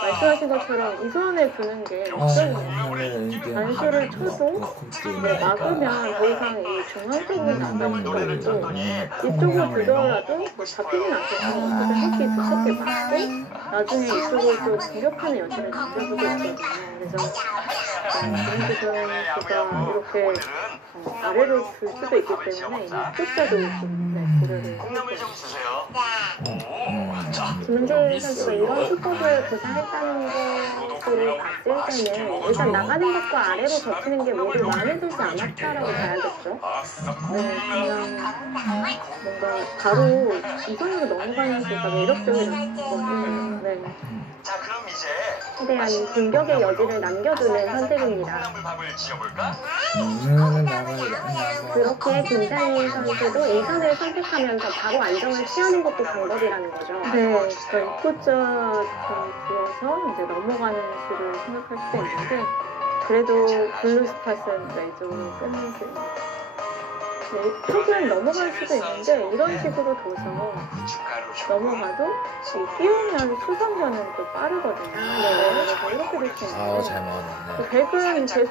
말씀하신 것처럼 이선을 두는 게 목적입니다. 단수를 쳐도 막으면 더 이상 이 중앙 쪽으로 나갈 수가 없고 이쪽을 두더라도 잡히진 않겠죠. 그래서 핵이 두껍게 맞고 나중에 이쪽을 또 공격하는 여지를 남겨두고 있거든요. 그래서 김현주 선수가 이렇게 아래로 줄 수도 있기 때문에 이 끝자도 좀 고려를 해주세요. 김재윤 선수가 이런 수법을 구사했다는 것으로 봤을 때는 일단 나가는 것과 아래로 젖히는 게 모두 마음에 들지 않았다라고 봐야겠죠. 네, 그냥 뭔가 바로 이선으로 넘어가는 수가 매력적이라고 네. 자, 그럼 이제 최대한 공격의 여지를 남겨두는 선택입니다. 그렇게 김상희 선수도 이선을 선택하면서 바로 안정을 취하는 것도 방법이라는 거죠. 네, 그러니까 입구자 부어서 이제 넘어가는 수를 생각할 수도 있는데 그래도 블루스팟은 레이저로 끊는 수입니다. 네, 조금 넘어갈 수도 있는데 이런 식으로 둬서 넘어가도 이 띄우면 수성전은 또 빠르거든요. 네, 그래서 이렇게 될 수 있는데 잘 먹었네. 백은 계속